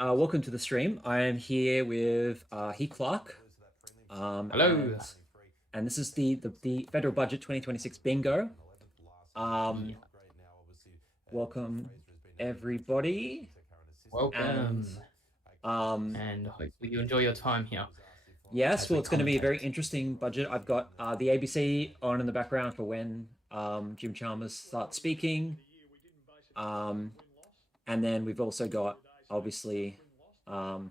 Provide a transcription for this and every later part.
Welcome to the stream. I am here with Heath Clark, Hello. and this is the federal budget 2026 bingo. Um, Yeah. Welcome everybody, and Welcome. um, And hopefully you enjoy your time here yes, as well, we it's going to be a very commentate. interesting budget. I've got the ABC on in the background for when Jim Chalmers starts speaking, um, and then we've also got obviously um,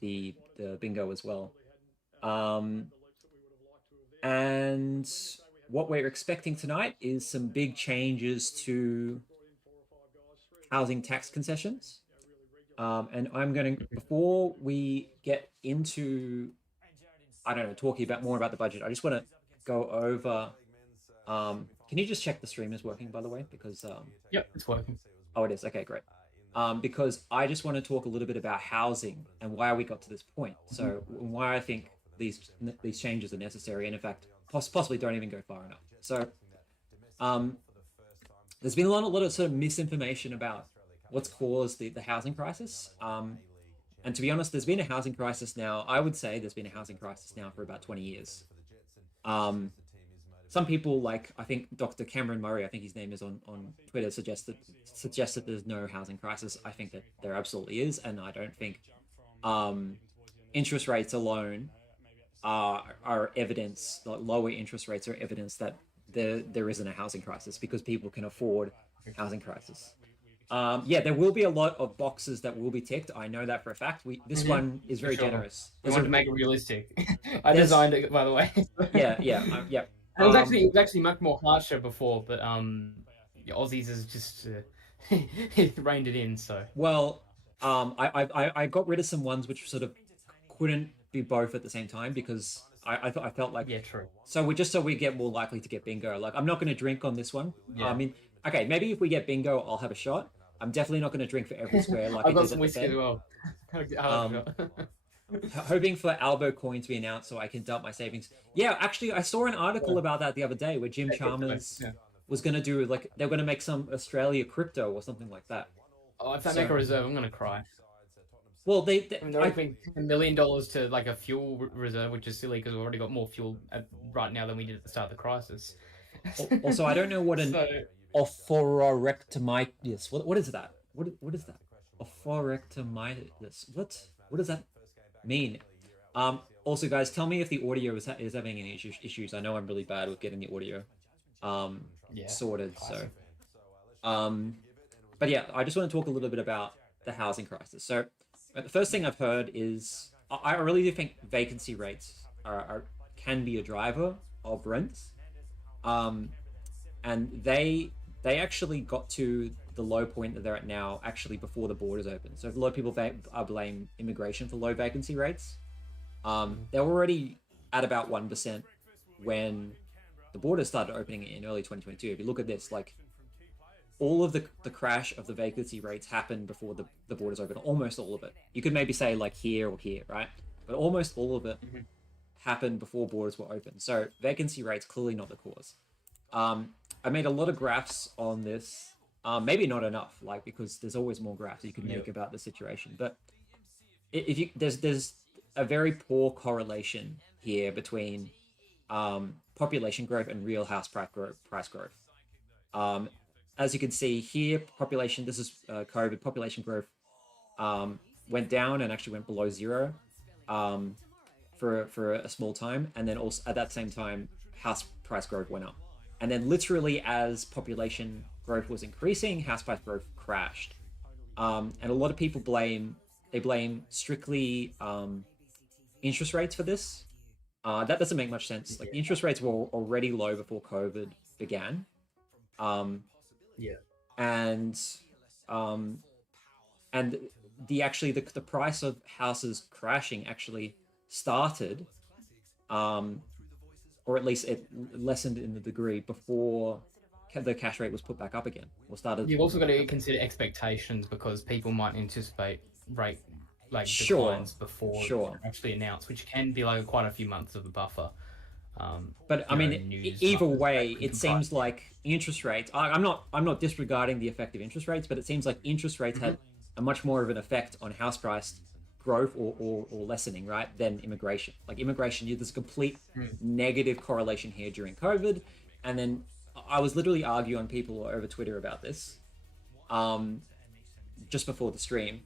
the bingo as well. Um, And what we're expecting tonight is some big changes to housing tax concessions. And I'm going to, before we get into, I don't know, talking about more about the budget, I just want to go over. Can you just check the stream is working, by the way? Because, Yep, it's working. oh, it is. Okay, great. Because I just want to talk a little bit about housing and why we got to this point. So, why I think these changes are necessary, and in fact, possibly don't even go far enough. So, um, there's been a lot of sort of misinformation about what's caused the housing crisis. And to be honest, there's been a housing crisis now. I would say there's been a housing crisis now for about 20 years. Um, some people, like I think Dr. Cameron Murray, I think his name is on Twitter, suggested there's no housing crisis. I think that there absolutely is, and I don't think um, interest rates alone are evidence. Like lower interest rates are evidence that there isn't a housing crisis because people can afford housing crisis. Yeah, there will be a lot of boxes that will be ticked. I know that for a fact. This one is For very sure. generous. We There's wanted a to make it realistic. I there's designed it, by the way. yeah. It was actually much more harsher before, but the Aussies has just it reined it in. So Well, I got rid of some ones which sort of couldn't be both at the same time because I felt like yeah, true. so we get more likely to get bingo. Like I'm not going to drink on this one. I Yeah, mean, okay, maybe if we get bingo, I'll have a shot. I'm definitely not going to drink for every square like I I've got did some at the whiskey as Fed. well. I'll have a Um, shot. Hoping for Albo coin to be announced so I can dump my savings. Yeah, actually, I saw an article about that the other day where Jim Chalmers Yeah. was going to do like they're going to make some Australia crypto or something like that. Oh, if they make a So, reserve, I'm gonna cry. well, I mean, they're opening $1 million to like a fuel reserve, which is silly because we've already got more fuel right now than we did at the start of the crisis. also I don't know what an So ophorectomitis. What is that? What is that? Ophorectomitis. What does that mean? Also, guys, tell me if the audio is having any issues. I know I'm really bad with getting the audio um, yeah, sorted. So, classic. um, but yeah, I just want to talk a little bit about the housing crisis. So, the first thing I've heard is I really do think vacancy rates can be a driver of rents. Um, and they actually got to the low point that they're at now actually before the borders open. So a lot of people blame immigration for low vacancy rates. They're already at about 1% when the borders started opening in early 2022. If you look at this, like all of the crash of the vacancy rates happened before the borders open, almost all of it. You could maybe say like here or here, right? But almost all of it Mhm. happened before borders were open. So vacancy rates clearly not the cause. I made a lot of graphs on this. Maybe not enough, like because there's always more graphs you can make Yep. about the situation. But if you there's a very poor correlation here between population growth and real house price growth. Um, as you can see here, population. This is COVID population growth went down and actually went below zero um, for a small time, and then also at that same time, house price growth went up, and then literally as population growth was increasing, house price growth crashed, and a lot of people blame strictly interest rates for this. That doesn't make much sense. Like the interest rates were already low before COVID began, um, Yeah. and um, and the price of houses crashing actually started, um, or at least it lessened in the degree before the cash rate was put back up again or started. You've also got to consider expectations because people might anticipate rate like Sure, declines before sure, they're actually announced, which can be like quite a few months of a buffer. but I mean, News either that way, can it comprise. seems like interest rates. I'm not disregarding the effect of interest rates, but it seems like interest rates Mhm. had a much more of an effect on house price growth or lessening, right, than immigration. Like immigration, there's a complete negative correlation here during COVID. And then I was literally arguing on people over Twitter about this um, just before the stream.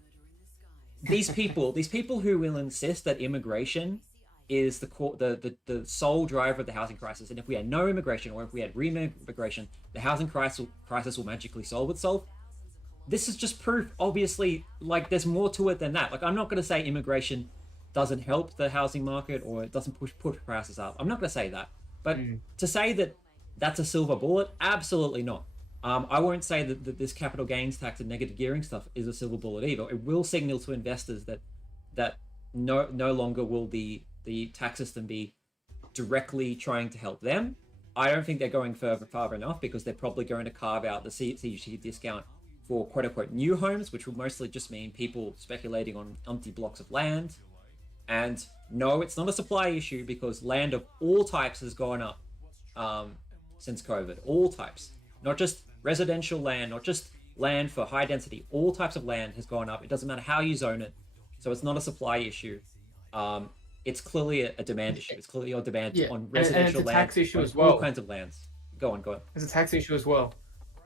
These people who will insist that immigration is the sole driver of the housing crisis, and if we had no immigration or if we had re-immigration, the housing crisis will magically solve itself. This is just proof. Obviously, like there's more to it than that. Like I'm not going to say immigration doesn't help the housing market or it doesn't push prices up. I'm not going to say that, but to say that that's a silver bullet, absolutely not. I won't say that this capital gains tax and negative gearing stuff is a silver bullet either. It will signal to investors that no longer will the tax system be directly trying to help them. I don't think they're going far enough because they're probably going to carve out the CGT discount for quote unquote new homes, which will mostly just mean people speculating on empty blocks of land. And no, it's not a supply issue because land of all types has gone up since COVID. All types, not just residential land, not just land for high density. All types of land has gone up. It doesn't matter how you zone it. So it's not a supply issue. It's clearly a demand issue. It's clearly a demand on residential and it's a land, tax issue as well. All kinds of lands. Go on. It's a tax issue as well,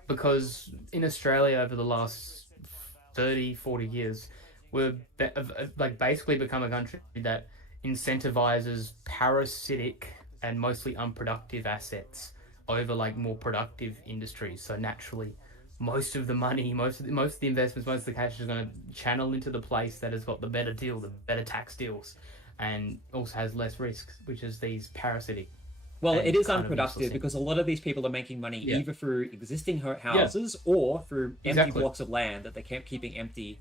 because in Australia over the last 30, 40 years, we've like basically become a country that incentivizes parasitic and mostly unproductive assets over like more productive industries. So naturally, most of the money, most of the investments, most of the cash is going to channel into the place that has got the better deal, the better tax deals, and also has less risks, which is these parasitic. Well, it is unproductive because a lot of these people are making money either through existing houses or through empty blocks of land that they kept keeping empty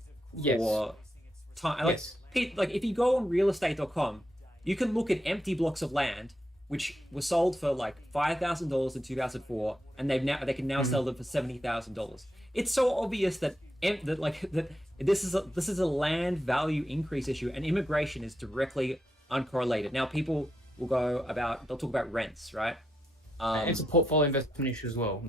for time. Like if you go on realestate.com, you can look at empty blocks of land which were sold for like $5,000 in 2004, and they can now sell them for $70,000. It's so obvious that this is a land value increase issue, and immigration is directly uncorrelated. Now people will they'll talk about rents, right? And it's a portfolio investment issue as well.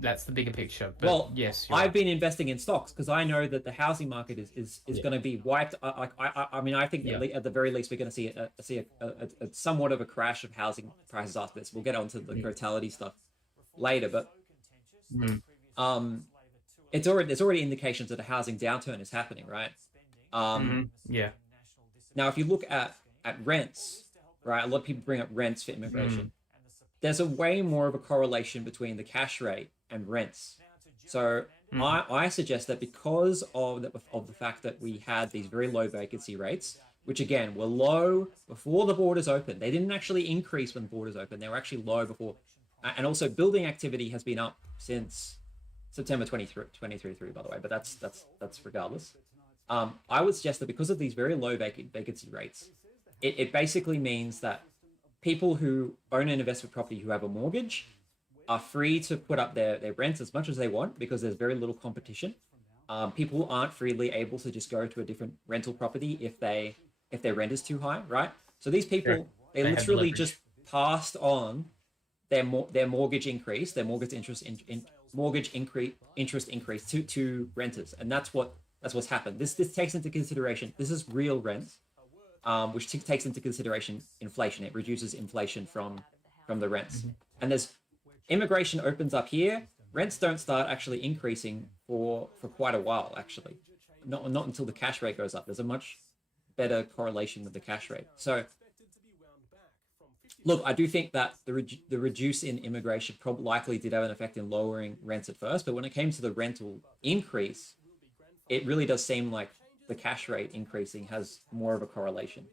That's the bigger picture. But well, yes, I've been investing in stocks because I know that the housing market is going to be wiped. I mean, I think at the very least we're going to see a somewhat of a crash of housing prices after this. We'll get onto the totality stuff later, but there's already indications that a housing downturn is happening, right? Yeah. Now, if you look at rents, right, a lot of people bring up rents for immigration. There's a way more of a correlation between the cash rate and rents. So I suggest that because of the fact that we had these very low vacancy rates, which again were low before the borders opened. They didn't actually increase when the borders opened. They were actually low before. And also building activity has been up since September 2023, by the way, but that's regardless. I would suggest that because of these very low vacancy rates, it basically means that people who own an investment property who have a mortgage are free to put up their rents as much as they want because there's very little competition. People aren't freely able to just go to a different rental property if their rent is too high, right? So these people, they literally just passed on their mortgage increase, their mortgage interest increase to renters, and that's what's happened. This takes into consideration, this is real rent, which takes into consideration inflation. It reduces inflation from the rents. And there's immigration opens up here. Rents don't start actually increasing for quite a while, actually. Not until the cash rate goes up. There's a much better correlation with the cash rate. So, look, I do think that the reduce in immigration likely did have an effect in lowering rents at first, but when it came to the rental increase, it really does seem like the cash rate increasing has more of a correlation.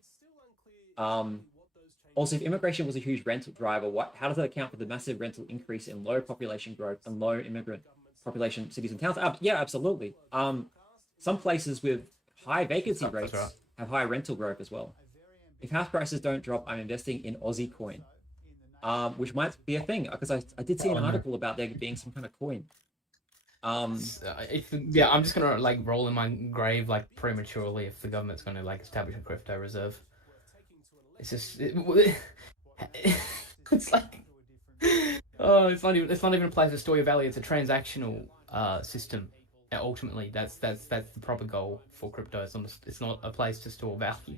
Also, if immigration was a huge rental driver, how does that account for the massive rental increase in low population growth and low immigrant population cities and towns? Yeah, absolutely. Some places with high vacancy rates have high rental growth as well. If house prices don't drop, I'm investing in Aussie coin, which might be a thing because I did see an article about there being some kind of coin. I'm just gonna like roll in my grave like prematurely if the government's gonna like establish a crypto reserve. It's just it's like it's not even a place of Story Valley. It's a transactional system ultimately that's the proper goal for crypto. It's not a place to store value.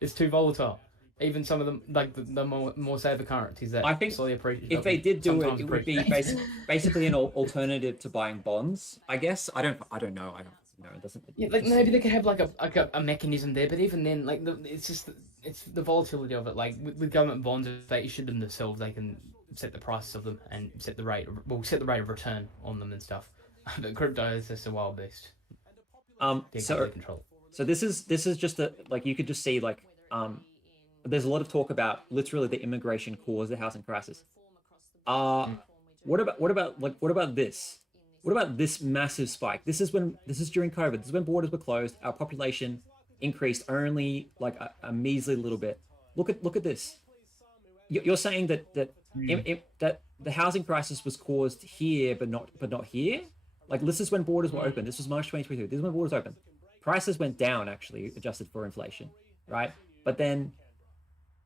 It's too volatile. Even some of them, like the more safer currencies that I think slowly appreciate, if they did do it, sometimes it would be appreciate. basically an alternative to buying bonds. I guess I don't know. I don't know. It doesn't. Yeah, like Just, maybe they could have like a mechanism there, but even then, like it's just it's the volatility of it. Like with government bonds, if they issue them themselves, they can set the prices of them and set the rate. Well, set the rate of return on them and stuff. But crypto is just a wild beast. They so can't control. so this is just a like you could just see like there's a lot of talk about literally the immigration caused the housing crisis. Uh Mm. what about this? What about this massive spike? This is during COVID. This is when borders were closed. Our population increased only like a measly little bit. Look at this. You're saying Mm. that the housing crisis was caused here, but not here. Like this is when borders were open. This was March 2022. This is when borders opened. Prices went down actually, adjusted for inflation, right? But then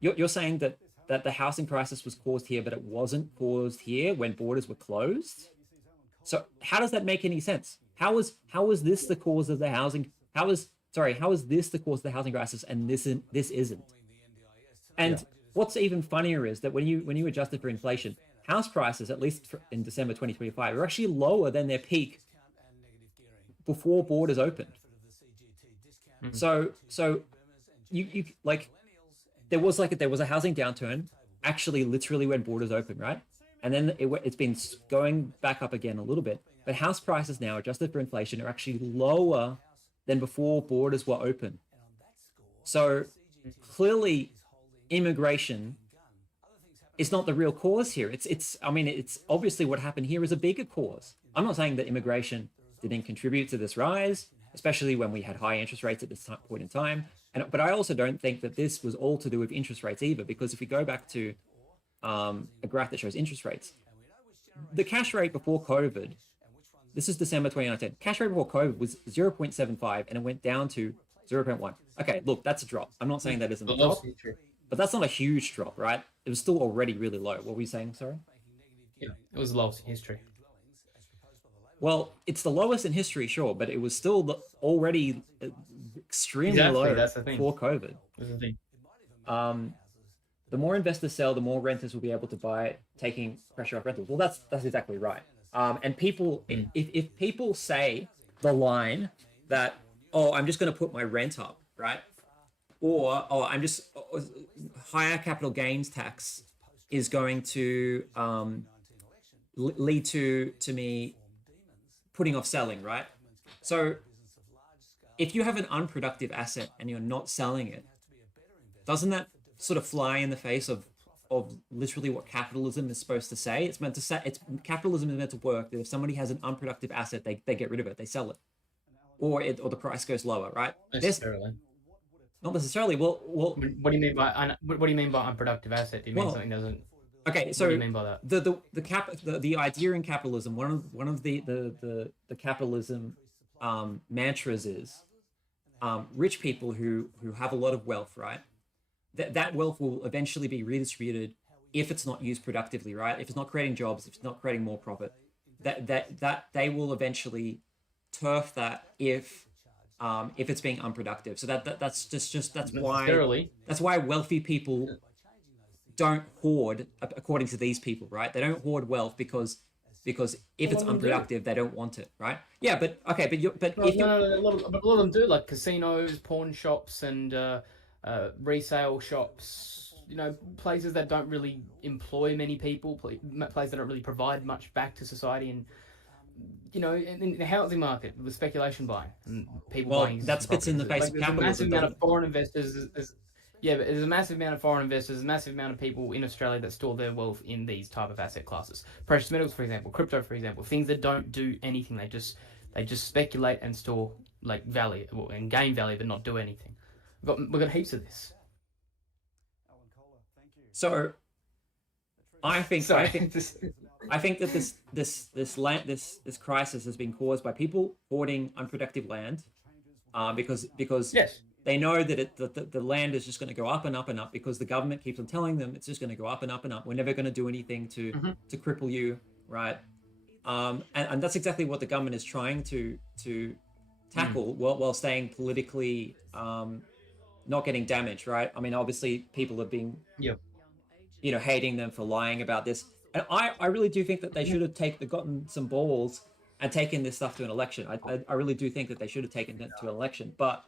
you're saying that the housing crisis was caused here, but it wasn't caused here when borders were closed. So how does that make any sense? How is this the cause of the housing? How is this the cause of the housing crisis and this isn't? Yeah. And what's even funnier is that when you adjust it for inflation, house prices, at least in December 2025, are actually lower than their peak before borders opened. Mm. So you like there was a housing downturn actually literally when borders opened, right? And then it's been going back up again a little bit. But house prices now, adjusted for inflation, are actually lower than before borders were open. So clearly, immigration is not the real cause here. It's I mean it's obviously what happened here is a bigger cause. I'm not saying that immigration didn't contribute to this rise, especially when we had high interest rates at this point in time. But I also don't think that this was all to do with interest rates either, because if we go back to a graph that shows interest rates, the cash rate before COVID, this is December 2019, cash rate before COVID was 0.75 and it went down to 0.1. Okay, look, that's a drop. I'm not saying that isn't a drop, but that's not a huge drop, right? It was still already really low. What were you saying, sorry? Yeah, it was the lowest in history. Well, it's the lowest in history, sure, but it was still already extremely Exactly, low that's the thing. before COVID. That's the thing. Um, the more investors sell, the more renters will be able to buy, taking pressure off rentals. Well, that's exactly right. And people, Mm. if people say the line that, oh, I'm just going to put my rent up, right? Or oh, higher capital gains tax is going to lead to me putting off selling, right? So if you have an unproductive asset and you're not selling it, doesn't that sort of fly in the face of literally what capitalism is supposed to say? It's meant to say capitalism is meant to work that if somebody has an unproductive asset, they get rid of it, they sell it, or the price goes lower, right? Necessarily. Not necessarily. Well, What do you mean by what do you mean by unproductive asset? Do you mean well, something doesn't? okay. What So do you mean by that? the idea in capitalism, one of the capitalism mantras is rich people who have a lot of wealth, right? That wealth will eventually be redistributed if it's not used productively, right? If it's not creating jobs, if it's not creating more profit, that they will eventually turf that if it's being unproductive. So that's Necessarily. why wealthy people don't hoard, according to these people, right? They don't hoard wealth because if A it's lot of them do. unproductive, they don't want it, right? Yeah, but okay, but No, if no, you no, but a lot of them do, like casinos, pawn shops, and resale shops. You know, places that don't really employ many people, places that don't really provide much back to society, and in the housing market with speculation buying and people well, buying that existing spits in properties. the face Like of there's a massive capitalism, amount doesn't of foreign investors. Yeah, but there's a massive amount of foreign investors, a massive amount of people in Australia that store their wealth in these type of asset classes. Precious metals, for example, crypto, for example, things that don't do anything. They just speculate and store like value and gain value, but not do anything. We've got heaps of this. so I think I Sorry, think I think that this crisis has been caused by people hoarding unproductive land, because yes. they know that the land is just going to go up and up and up because the government keeps on telling them it's just going to go up and up and up. We're never going to do anything to Hmm. cripple you, right? And that's exactly what the government is trying to tackle while staying politically not getting damaged, right? I mean, obviously people have been Yeah. hating them for lying about this, and I really do think that they should have gotten some balls and taken this stuff to an election. I really do think that they should have taken it to an election, but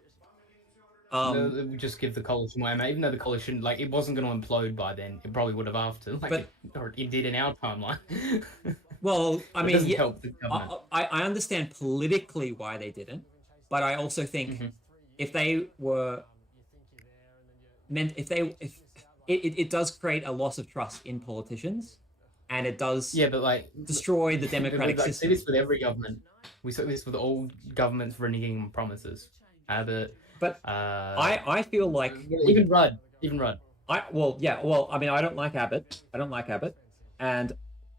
We just give the coalition away, mate. Even though the coalition, like, it wasn't going to implode by then, it probably would have after, like, but it did in our timeline. well, I It mean, doesn't yeah, help the government. I understand politically why they didn't, but I also think if they were meant, if it does create a loss of trust in politicians, and it does Yeah, but like destroy the democratic like, system. see this with every government. We saw this with all governments reneging on promises. But I feel like even Rudd. I mean, I don't like Abbott. And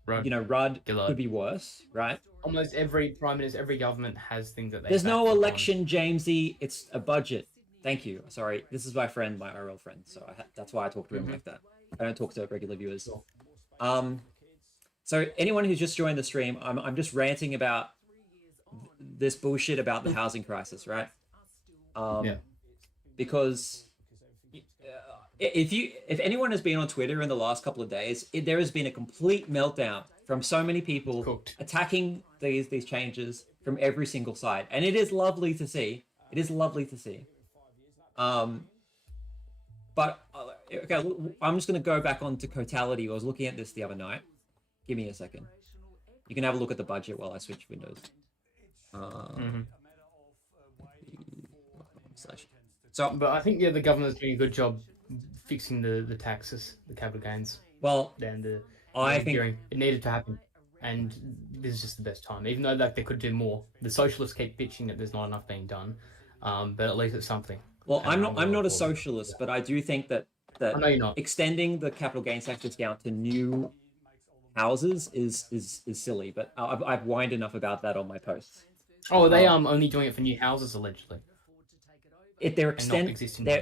Rudd. Rudd Gillard. could be worse, right? Almost every prime minister, every government has things that they. There's no back on. election, Jamesy. It's a budget. Thank you. Sorry, this is my friend, my IRL friend, so that's why I talk to him like that. I don't talk to regular viewers. So anyone who's just joined the stream, I'm just ranting about this bullshit about the housing crisis, right? Because if anyone has been on Twitter in the last couple of days, there has been a complete meltdown from so many people attacking these changes from every single side, and it is lovely to see. But okay, I'm just going to go back onto totality. I was looking at this the other night. Give me a second. You can have a look at the budget while I switch windows. So, but I think the government's doing a good job fixing the taxes, the capital gains. Well, and I think it needed to happen, and this is just the best time. Even though like they could do more, the socialists keep bitching that there's not enough being done, but at least it's something. Well, I'm not a socialist, but I do think that I know you're not. Extending the capital gains tax discount to new houses is silly. But I've whined enough about that on my posts. Oh, are they only doing it for new houses allegedly? If they're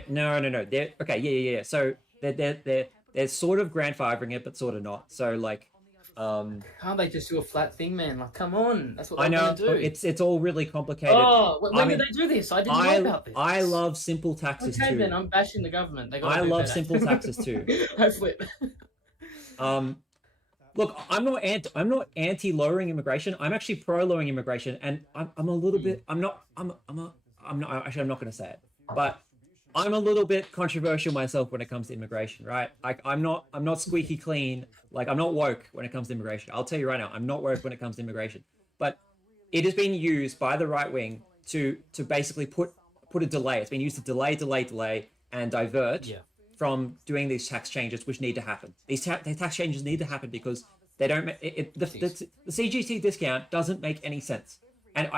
no. They're okay. Yeah. So they're sort of grandfathering it, but sort of not. So like, can't they just do a flat thing, man? Like, come on, that's what I know. Do. It's all really complicated. Oh, when did they do this? I didn't know about this. I love simple taxes too. Then I'm bashing the government. I love simple taxes too. I flip. Look, I'm not anti lowering immigration. I'm actually pro lowering immigration, and I'm a little bit. I'm not going to say it, but I'm a little bit controversial myself when it comes to immigration, right? Like I'm not squeaky clean. Like I'm not woke when it comes to immigration. I'll tell you right now, I'm not woke when it comes to immigration. But it has been used by the right wing to basically put a delay. It's been used to delay, and divert from doing these tax changes, which need to happen. The tax changes need to happen because they don't. The CGT discount doesn't make any sense. And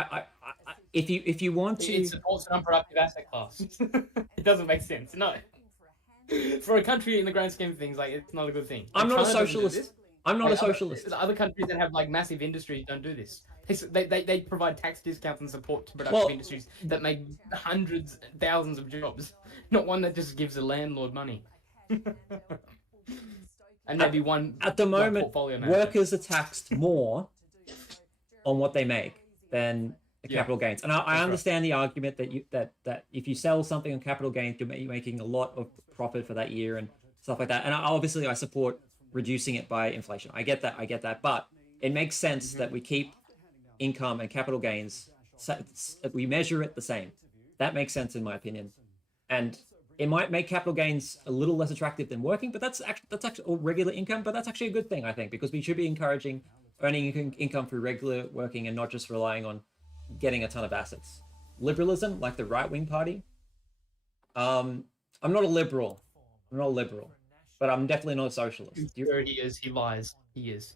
if you want to, it supports an unproductive asset class. It doesn't make sense. No, for a country in the grand scheme of things, like it's not a good thing. I'm not a socialist. I'm not a socialist. Other countries that have like massive industries don't do this. They provide tax discounts and support to productive industries that make hundreds, thousands of jobs. Not one that just gives a landlord money. And maybe one at the moment, workers are taxed more on what they make than the capital gains. And I understand the argument that if you sell something on capital gains, you're making a lot of profit for that year and stuff like that. And I support reducing it by inflation. I get that. But it makes sense that we keep income and capital gains, we measure it the same. That makes sense in my opinion. And it might make capital gains a little less attractive than working, but that's actually or regular income. But that's actually a good thing, I think, because we should be encouraging earning income through regular working and not just relying on getting a ton of assets. Liberalism, like the right-wing party. I'm not a liberal, but I'm definitely not a socialist. He is. He lies. He is.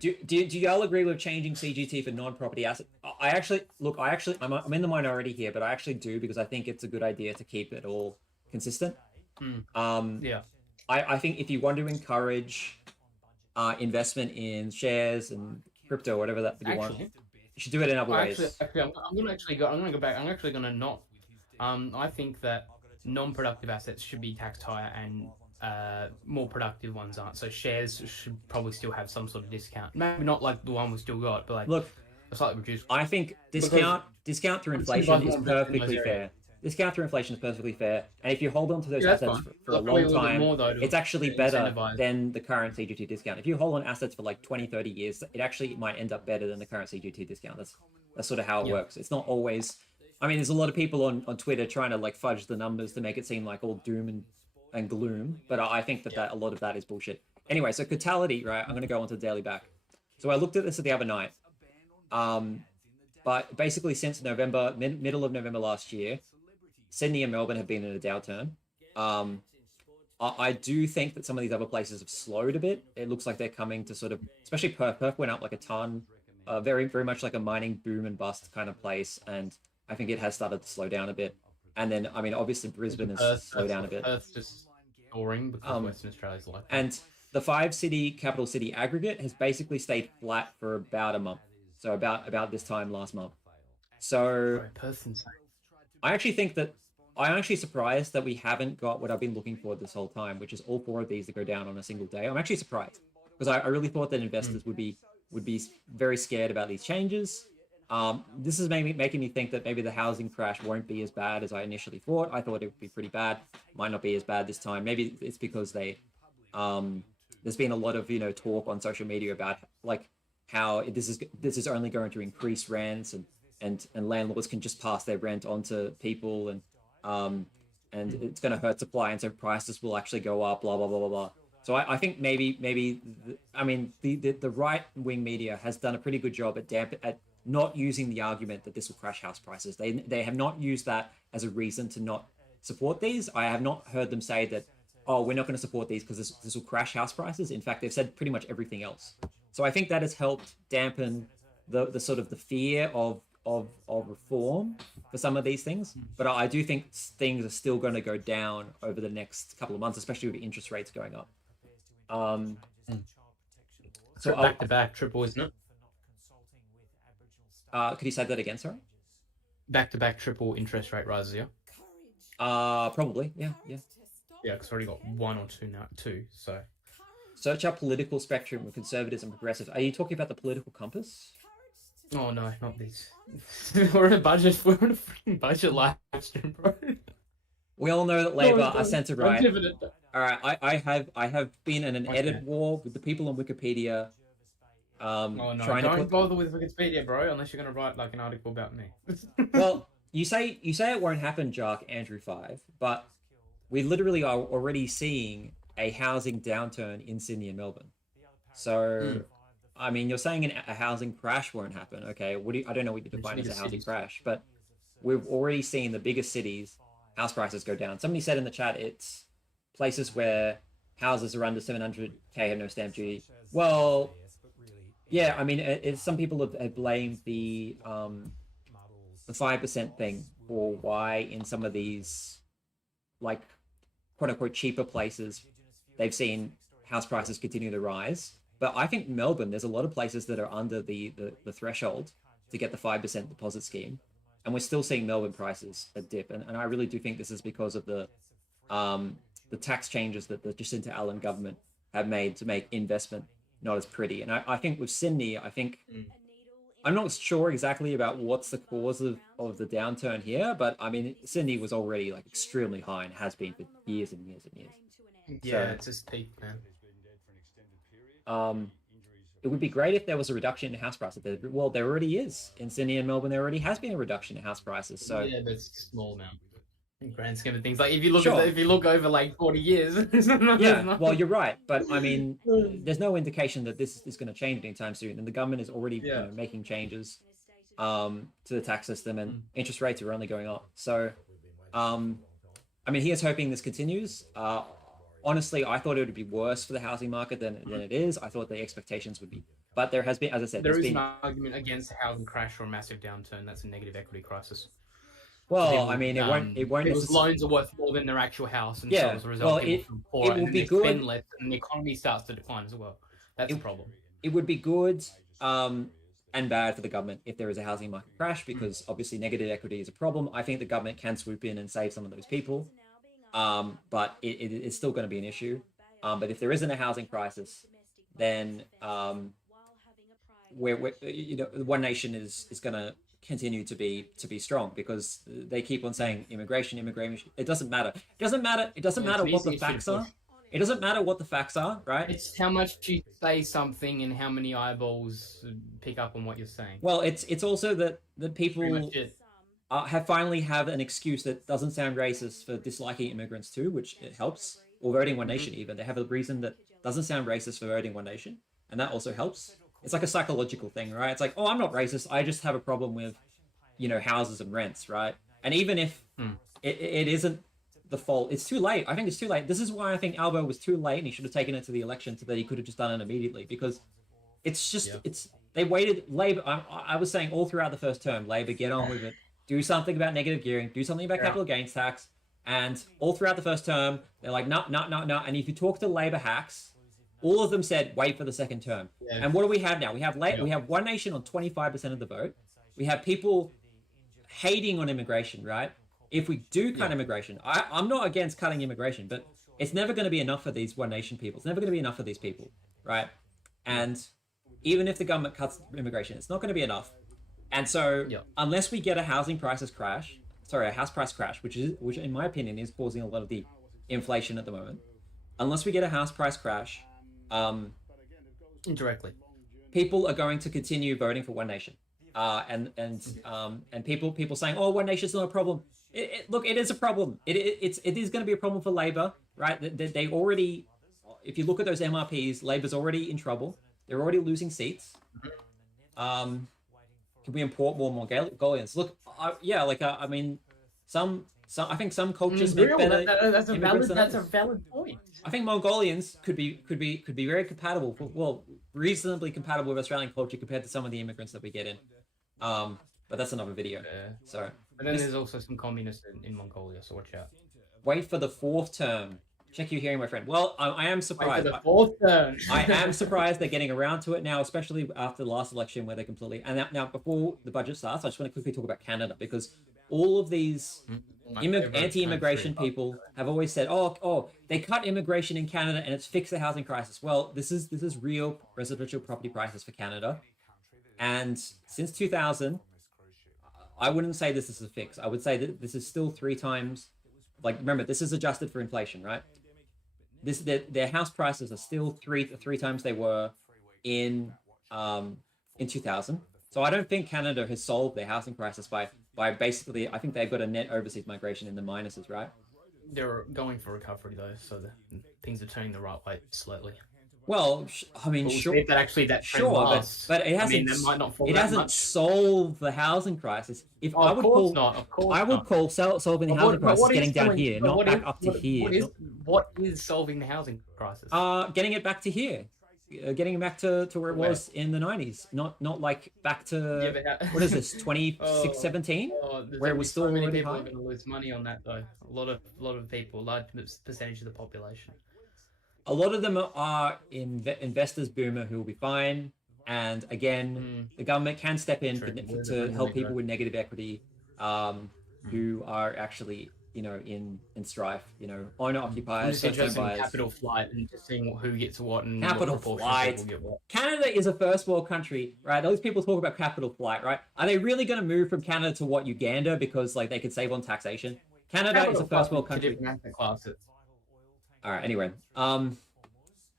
do y'all agree with changing CGT for non-property assets? I'm in the minority here, but I actually do because I think it's a good idea to keep it all consistent. I think if you want to encourage investment in shares and crypto, whatever that you want, you should do it in other ways. I'm going to go back. I'm actually going to not. I think that non-productive assets should be taxed higher and more productive ones aren't. So shares should probably still have some sort of discount. Maybe not like the one we still got, but like Look, a slightly reduced. I think Because discount through inflation incentivize is more investment in those perfectly areas. fair. Discount through inflation is perfectly fair, and if you hold on to those Yeah, that's assets fine. for a Probably long a little bit time, more though it's actually to better incentivize. than the current CGT discount. If you hold on assets for like 20, 30 years, it actually might end up better than the current CGT discount. That's sort of how it Yeah. works. It's not always. I mean, there's a lot of people on Twitter trying to like fudge the numbers to make it seem like all doom and gloom, but I think that a lot of that is bullshit. Anyway, so Catality, right? I'm going to go on to the daily back. So I looked at this the other night. But basically, since November, middle of November last year, Sydney and Melbourne have been in a downturn. I do think that some of these other places have slowed a bit. It looks like they're coming to sort of, especially Perth. Perth went up like a ton, very, very much like a mining boom and bust kind of place. And I think it has started to slow down a bit. And then, I mean, obviously Brisbane has slowed down a bit. Perth's just boring because Western Australia's like that. And the 5 capital city aggregate has basically stayed flat for about a month. So about this time last month. So Perth's insane. I actually think that I'm actually surprised that we haven't got what I've been looking for this whole time, which is all 4 of these to go down on a single day. I'm actually surprised because I really thought that investors would be very scared about these changes. This is making me think that maybe the housing crash won't be as bad as I initially thought. I thought it would be pretty bad. Might not be as bad this time. Maybe it's because there's been a lot of talk on social media about like how this is only going to increase rents and landlords can just pass their rent on to people and it's going to hurt supply and so prices will actually go up, blah blah blah blah blah. So I think maybe the right wing media has done a pretty good job at not using the argument that this will crash house prices. They have not used that as a reason to not support these. I have not heard them say that, oh, we're not going to support these because this will crash house prices. In fact, they've said pretty much everything else. So I think that has helped dampen the sort of the fear of reform for some of these things. But I do think things are still going to go down over the next couple of months, especially with interest rates going up. So back to back triple, isn't it? Could you say that again? Sorry. Back to back triple interest rate rises, yeah. Probably, yeah. Yeah, because I already got 1 or 2 now, 2. So search our political spectrum with conservatives and progressives. Are you talking about the political compass? Oh no, not these. We're in a budget. We're in a freaking budget live stream, bro. We all know that Labour are centre right. Dividend. All right, I have been in an edit war with the people on Wikipedia. Oh no! Don't bother with Wikipedia, bro, unless you're gonna write like an article about me. Well, you say it won't happen, Jark Andrew 5, but we literally are already seeing a housing downturn in Sydney and Melbourne. So, I mean, you're saying a housing crash won't happen. Okay, I don't know what you define as a housing crash, but we've already seen the biggest cities house prices go down. Somebody said in the chat it's places where houses are under 700k have no stamp duty. Well, yeah, I mean, some people have blamed the 5% thing for why in some of these like quote unquote cheaper places they've seen house prices continue to rise. But I think Melbourne, there's a lot of places that are under the threshold to get the 5% deposit scheme. And we're still seeing Melbourne prices a dip. And I really do think this is because of the tax changes that the Jacinta Allen government have made to make investment not as pretty. And I think with Sydney, I'm not sure exactly about what's the cause of the downturn here, but I mean, Sydney was already like extremely high and has been for years and years and years. Yeah, so, it's just peak, man. It would be great if there was a reduction in house prices. Well, there already is. In Sydney and Melbourne, there already has been a reduction in house prices. So yeah, but it's a small amount. In grand scheme of things, like if you look sure. if you look over like 40 years, yeah, well, you're right, but I mean, there's no indication that this is going to change anytime soon, and the government is already making changes to the tax system, and interest rates are only going up. So, I mean, here's hoping this continues. Honestly, I thought it would be worse for the housing market than it is. I thought the expectations would be, but there has been, as I said, there is an argument against a housing crash or a massive downturn. That's a negative equity crisis. Well, I mean, it won't. People's loans are worth more than their actual house, and so as a result, people become poorer, it will be good, spend less, and the economy starts to decline as well. That's the problem. It would be good and bad for the government if there is a housing market crash, because obviously negative equity is a problem. I think the government can swoop in and save some of those people. but it's still going to be an issue. But if there isn't a housing crisis, then we're One Nation is going to continue to be strong because they keep on saying immigration. It doesn't matter. It doesn't It's matter an what the easy issue to facts are. push. It doesn't matter what the facts are, right? It's how much you say something and how many eyeballs pick up on what you're saying. Well, it's also that Pretty people much it. have an excuse that doesn't sound racist for disliking immigrants too, which it helps. Or voting One Nation even. They have a reason that doesn't sound racist for voting One Nation, and that also helps. It's like a psychological thing, right? It's like, oh, I'm not racist. I just have a problem with, houses and rents, right? And even if it isn't the fault, it's too late. I think it's too late. This is why I think Albo was too late, and he should have taken it to the election so that he could have just done it immediately. Because it's just they waited. Labor. I was saying all throughout the first term, Labor, get on with it. Do something about negative gearing. Do something about capital gains tax. And all throughout the first term, they're like, no. And if you talk to Labor hacks, all of them said, wait for the second term. Yeah. And what do we have now? We have One Nation on 25% of the vote. We have people hating on immigration, right? If we do cut immigration, I'm not against cutting immigration, but it's never going to be enough for these One Nation people. It's never going to be enough for these people, right? And even if the government cuts immigration, it's not going to be enough. And so unless we get a house price crash, which in my opinion is causing a lot of the inflation at the moment. Unless we get a house price crash, indirectly, people are going to continue voting for One Nation. And people saying, oh, One Nation's not a problem. Look, it is a problem. It is going to be a problem for Labor, right? They already, if you look at those MRPs, Labor's already in trouble. They're already losing seats. Can we import more Mongolians? Look, I mean, I think some cultures make better. That's a valid point. I think Mongolians could be very compatible, reasonably compatible with Australian culture compared to some of the immigrants that we get in. But that's another video. Yeah. So. But then there's also some communists in Mongolia, so watch out. Wait for the fourth term. Check your hearing, my friend. Well, I am surprised. Wait for the fourth term. I am surprised they're getting around to it now, especially after the last election where they completely. And now before the budget starts, I just want to quickly talk about Canada because all of these anti-immigration people have always said, oh, they cut immigration in Canada and it's fixed the housing crisis. Well, this is real residential property prices for Canada, and since 2000. I wouldn't say this is a fix. I would say that this is still 3 times. Like, remember, this is adjusted for inflation, right? Their house prices are still three times they were in 2000. So I don't think Canada has solved their housing crisis by basically. I think they've got a net overseas migration in the minuses, right? They're going for recovery though, so things are turning the right way slowly. Well, I mean, sure. If that actually but it hasn't. That might not fall it hasn't solved the housing crisis. I would call solving the housing crisis getting down here, not back up to here. What is solving the housing crisis? Getting it back to here, getting it back to where it was in the 90s, not like back to what is this 2017, where it was still many really people high. are going to lose money on that though. A lot of people, large percentage of the population. A lot of them are investors, boomer, who will be fine. And again, the government can step in to help people with negative equity, who are actually, in strife. Owner occupiers, I'm just interested in capital flight and just seeing who gets what and capital flight. Canada is a first world country, right? Those people talk about capital flight, right? Are they really going to move from Canada to Uganda because they could save on taxation? Canada is a first world country. All right. Anyway, all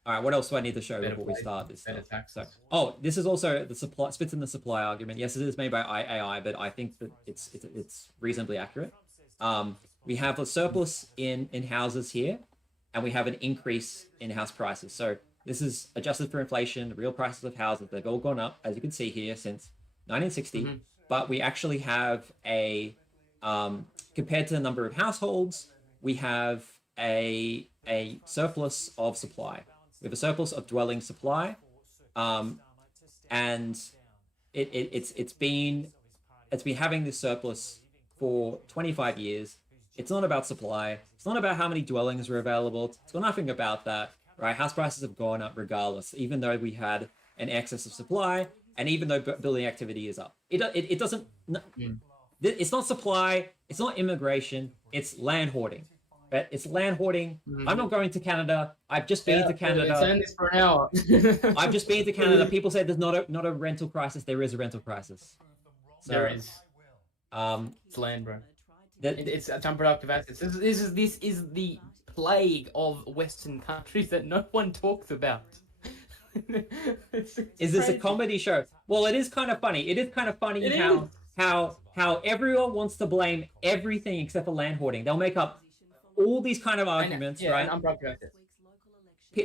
right. What else do I need to show before we start this stuff? So, this is also the supply spits in the supply argument. Yes, it is made by AI, but I think that it's reasonably accurate. We have a surplus in houses here, and we have an increase in house prices. So this is adjusted for inflation. The real prices of houses, they've all gone up, as you can see here, since 1960. But we actually have compared to the number of households, we have a surplus of supply. We have a surplus of dwelling supply, and it's been having this surplus for 25 years. It's not about supply. It's not about how many dwellings are available. It's got nothing about that, right? House prices have gone up regardless, even though we had an excess of supply, and even though building activity is up. It doesn't. It's not supply. It's not immigration. It's land hoarding. But it's land hoarding. I'm not going to Canada. I've just been to It's Canada. only for an hour. I've just been to Canada. People say there's not a rental crisis. There is a rental crisis. So, There is. Um, It's land, bro. that, It's unproductive assets. This is the plague of Western countries that no one talks about. It's is this a crazy. comedy show? Well, it is kind of funny. It is kind of funny It how is. how everyone wants to blame everything except for land hoarding. They'll make up all these kind of arguments, Yeah, right? and unproductive assets.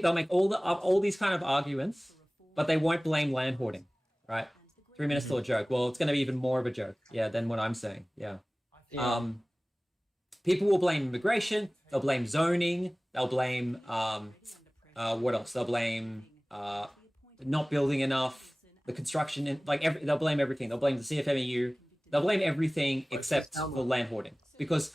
They'll make all these kind of arguments, but they won't blame land hoarding, right? 3 minutes till a joke. Well, it's going to be even more of a joke, yeah, than what I'm saying. Yeah. Yeah. People will blame immigration. They'll blame zoning. They'll blame what else? They'll blame not building enough, the construction, they'll blame everything. They'll blame the CFMEU. They'll blame everything except for land hoarding because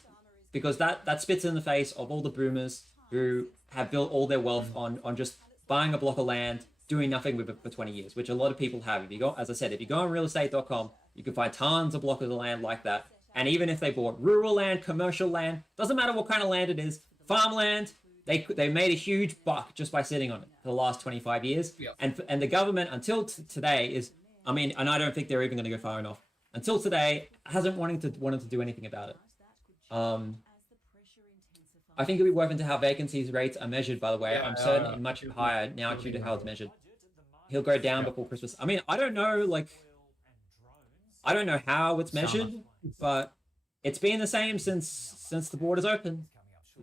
that spits in the face of all the boomers who have built all their wealth on just buying a block of land, doing nothing with it for 20 years, which a lot of people have. If you go, as I said, if you go on realestate.com, you can find tons of blocks of land like that. And even if they bought rural land, commercial land, doesn't matter what kind of land it is, farmland, they made a huge buck just by sitting on it for the last 25 years. Yeah. And the government until today is, I mean, and I don't think they're even going to go far enough. Until today, hasn't wanted to do anything about it. I think it'd be worth into how vacancies rates are measured, by the way. Yeah, I'm certain much higher now due to how it's measured. He'll go down before Christmas. I mean, I don't know how it's measured, but it's been the same since the borders open.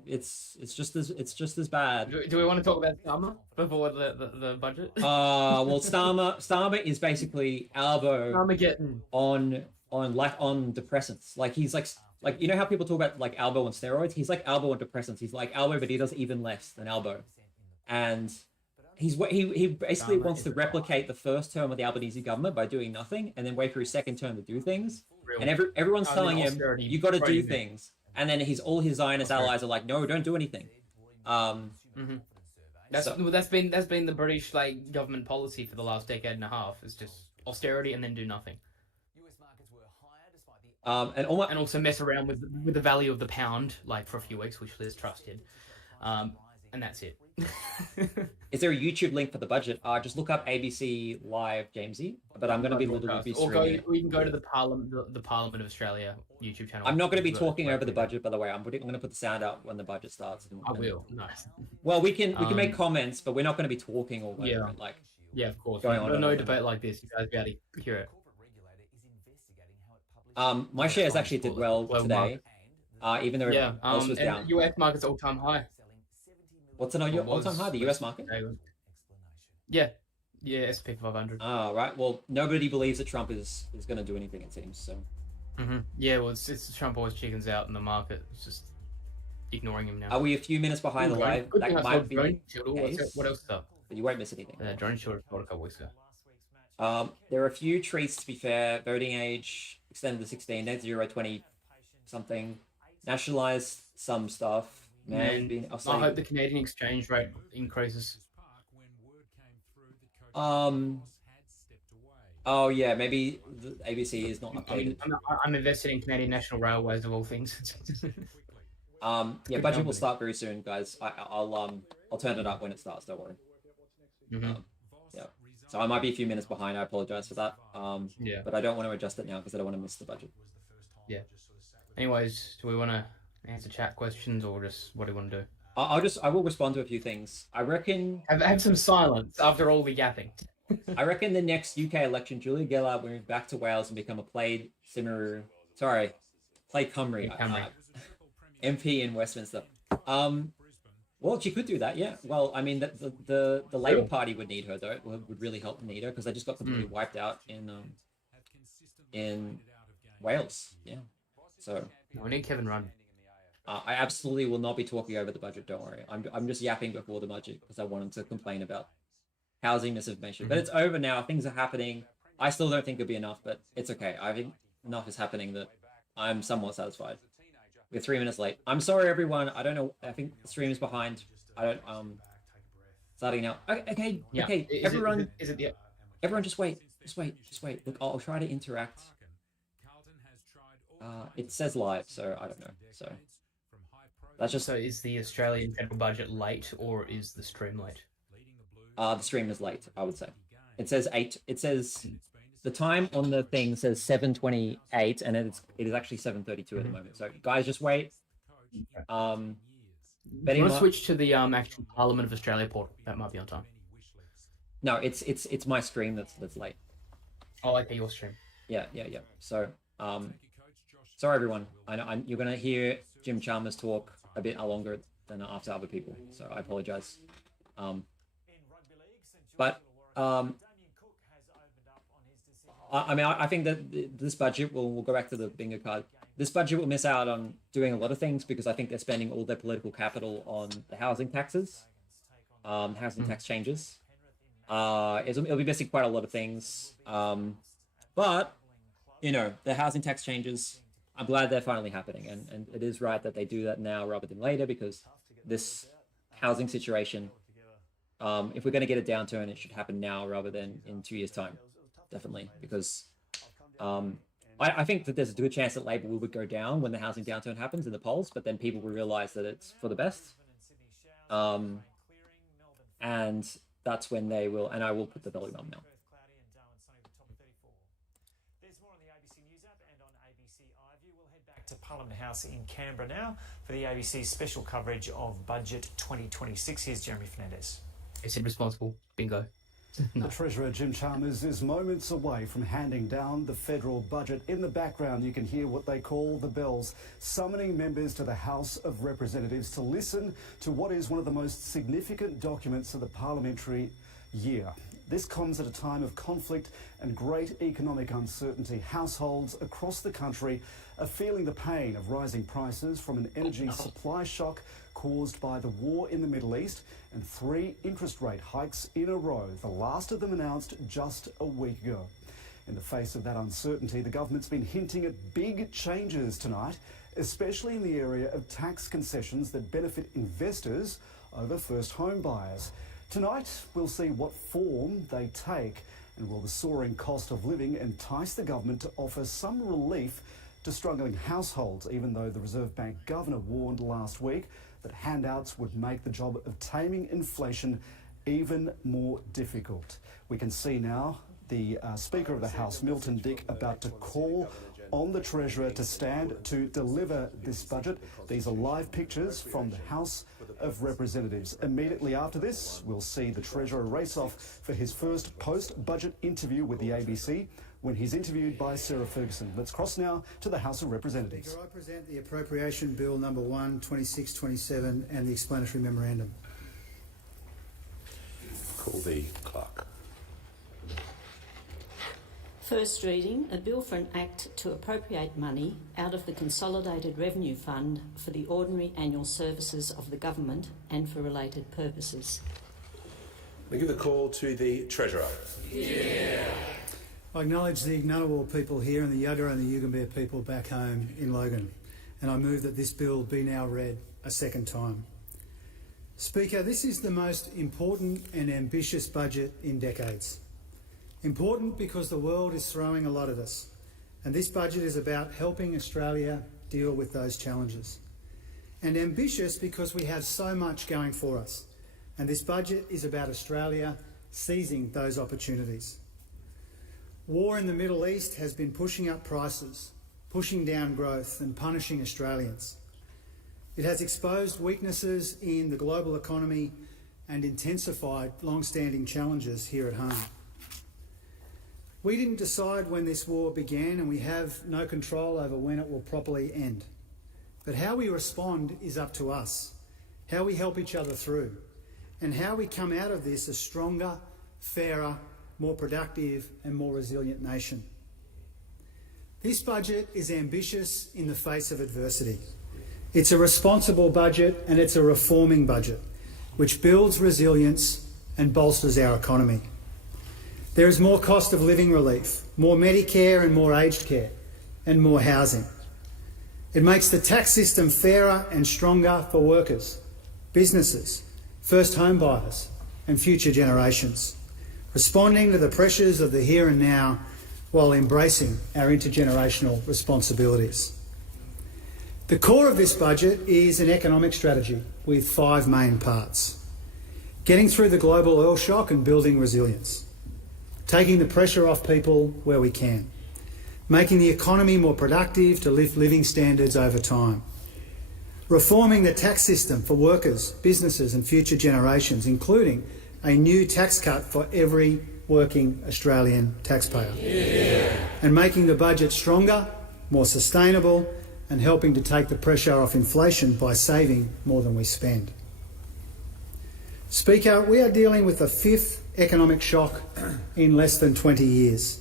It's just as bad. Do we want to talk about Starmer before the budget? Well, Starmer is basically Albo Armageddon. on depressants. Like he's like you know how people talk about like Albo on steroids? He's like Albo on depressants. He's like Albo, but he does even less than Albo. And he basically wants to replicate the first term of the Albanese government by doing nothing, and then wait for his second term to do things. And everyone's telling him you got to do things, and then all his Zionist allies are like, no, don't do anything. That's been the British government policy for the last decade and a half. It's just austerity and then do nothing. And also mess around with the value of the pound for a few weeks, which Liz Truss did, and that's it. Is there a YouTube link for the budget? Just look up ABC Live, Jamesy. But I'm going to be literally streaming. We can go to the Parliament of Australia YouTube channel. I'm not going to be talking over the budget, by the way. I'm going to put the sound out when the budget starts. I will. Nice. Well, we can make comments, but we're not going to be talking all over yeah. it. Yeah, of course. No debate like this. You guys be able to hear it. My shares actually did well today, even though everyone else was down. US market's all-time high. What's an all-time high? The US market? Yeah, S&P 500. Oh, right. Well, nobody believes that Trump is going to do anything, it seems. So. Yeah, well, it's Trump always chickens out in the market. It's just ignoring him now. Are we a few minutes behind the live? Good that thing might be what else is up? But you won't miss anything. Drone Shield reported a couple weeks ago. There are a few treats, to be fair. Voting age extended to 16, net zero 20 something. Nationalized some stuff. I hope the Canadian exchange rate increases. Oh yeah, maybe the ABC is not updated. I'm invested in Canadian National Railways of all things. Yeah, budget will start very soon, guys. I'll turn it up when it starts. Don't worry. Yeah. So I might be a few minutes behind. I apologize for that. Yeah. But I don't want to adjust it now because I don't want to miss the budget. Yeah. Anyways, do we want to answer chat questions or just what do you want to do? I will respond to a few things. I reckon. I've had some silence after all the yapping. I reckon the next UK election, Julia Gillard will move back to Wales and become a Plaid Cymru MP in Westminster. Well, she could do that, yeah. Well, I mean, the Labour Party would need her, though. It would really help need her because they just got completely wiped out in Wales, yeah. So we need Kevin Rudd. I absolutely will not be talking over the budget. Don't worry. I'm just yapping before the budget because I wanted to complain about housing misinformation. But it's over now. Things are happening. I still don't think it'll be enough, but it's okay. I think enough is happening that I'm somewhat satisfied. We're 3 minutes late. I'm sorry, everyone. I don't know. I think the stream is behind. I don't. Starting now. Okay. Yeah. Okay. Everyone. Is it the? Everyone, just wait. Just wait. Look, I'll try to interact. It says live, so I don't know. So. That's just So is the Australian federal budget late or is the stream late? the stream is late, I would say. It says 8. It says the time on the thing says 7:28, and it is actually 7:32 at the moment. So guys, just wait. Do you want to switch to the actual Parliament of Australia portal? That might be on time. No, it's my stream that's late. Oh, okay, your stream. Yeah. So sorry everyone. I know you're gonna hear Jim Chalmers talk a bit longer than after other people, so I apologize. But I mean, I think that this budget we'll go back to the bingo card. This budget will miss out on doing a lot of things because I think they're spending all their political capital on the housing taxes, housing tax changes. It'll be missing quite a lot of things. But, the housing tax changes, I'm glad they're finally happening. And it is right that they do that now rather than later because this housing situation, if we're going to get a downturn, it should happen now rather than in 2 years' time. Definitely. Because I think that there's a good chance that Labor will go down when the housing downturn happens in the polls, but then people will realise that it's for the best. And that's when they will, and I will put the volume on now. There's more on the ABC News app and on ABC iView. We'll head back to Parliament House in Canberra now for the ABC's special coverage of Budget 2026. Here's Jeremy Fernandez. Is it responsible? Bingo. No. The Treasurer, Jim Chalmers, is moments away from handing down the federal budget. In the background, you can hear what they call the bells, summoning members to the House of Representatives to listen to what is one of the most significant documents of the parliamentary year. This comes at a time of conflict and great economic uncertainty. Households across the country are feeling the pain of rising prices from an energy supply shock caused by the war in the Middle East and 3 interest rate hikes in a row, the last of them announced just a week ago. In the face of that uncertainty, the government's been hinting at big changes tonight, especially in the area of tax concessions that benefit investors over first home buyers. Tonight, we'll see what form they take, and will the soaring cost of living entice the government to offer some relief to struggling households, even though the Reserve Bank governor warned last week that handouts would make the job of taming inflation even more difficult. We can see now the Speaker of the House, Milton Dick, about to call on the Treasurer to stand to deliver this budget. These are live pictures from the House of Representatives. Immediately after this, we'll see the Treasurer race off for his first post-budget interview with the ABC when he's interviewed by Sarah Ferguson. Let's cross now to the House of Representatives. Speaker, I present the Appropriation Bill number 1, 2627 and the explanatory memorandum. Call the clerk. First reading, a bill for an act to appropriate money out of the Consolidated Revenue Fund for the ordinary annual services of the government and for related purposes. We give the call to the Treasurer. Yeah. I acknowledge the Ngunnawal people here and the Yagara and the Yugambeh people back home in Logan, and I move that this bill be now read a second time. Speaker, this is the most important and ambitious budget in decades. Important because the world is throwing a lot at us, and this budget is about helping Australia deal with those challenges. And ambitious because we have so much going for us, and this budget is about Australia seizing those opportunities. War in the Middle East has been pushing up prices, pushing down growth and punishing Australians. It has exposed weaknesses in the global economy and intensified long-standing challenges here at home. We didn't decide when this war began, and we have no control over when it will properly end. But how we respond is up to us, how we help each other through, and how we come out of this a stronger, fairer, more productive and more resilient nation. This budget is ambitious in the face of adversity. It's a responsible budget and it's a reforming budget, which builds resilience and bolsters our economy. There is more cost of living relief, more Medicare and more aged care, and more housing. It makes the tax system fairer and stronger for workers, businesses, first home buyers and future generations, responding to the pressures of the here and now while embracing our intergenerational responsibilities. The core of this budget is an economic strategy with 5 main parts. Getting through the global oil shock and building resilience. Taking the pressure off people where we can. Making the economy more productive to lift living standards over time. Reforming the tax system for workers, businesses and future generations, including a new tax cut for every working Australian taxpayer. Yeah. And making the budget stronger, more sustainable and helping to take the pressure off inflation by saving more than we spend. Speaker, we are dealing with the 5th economic shock in less than 20 years.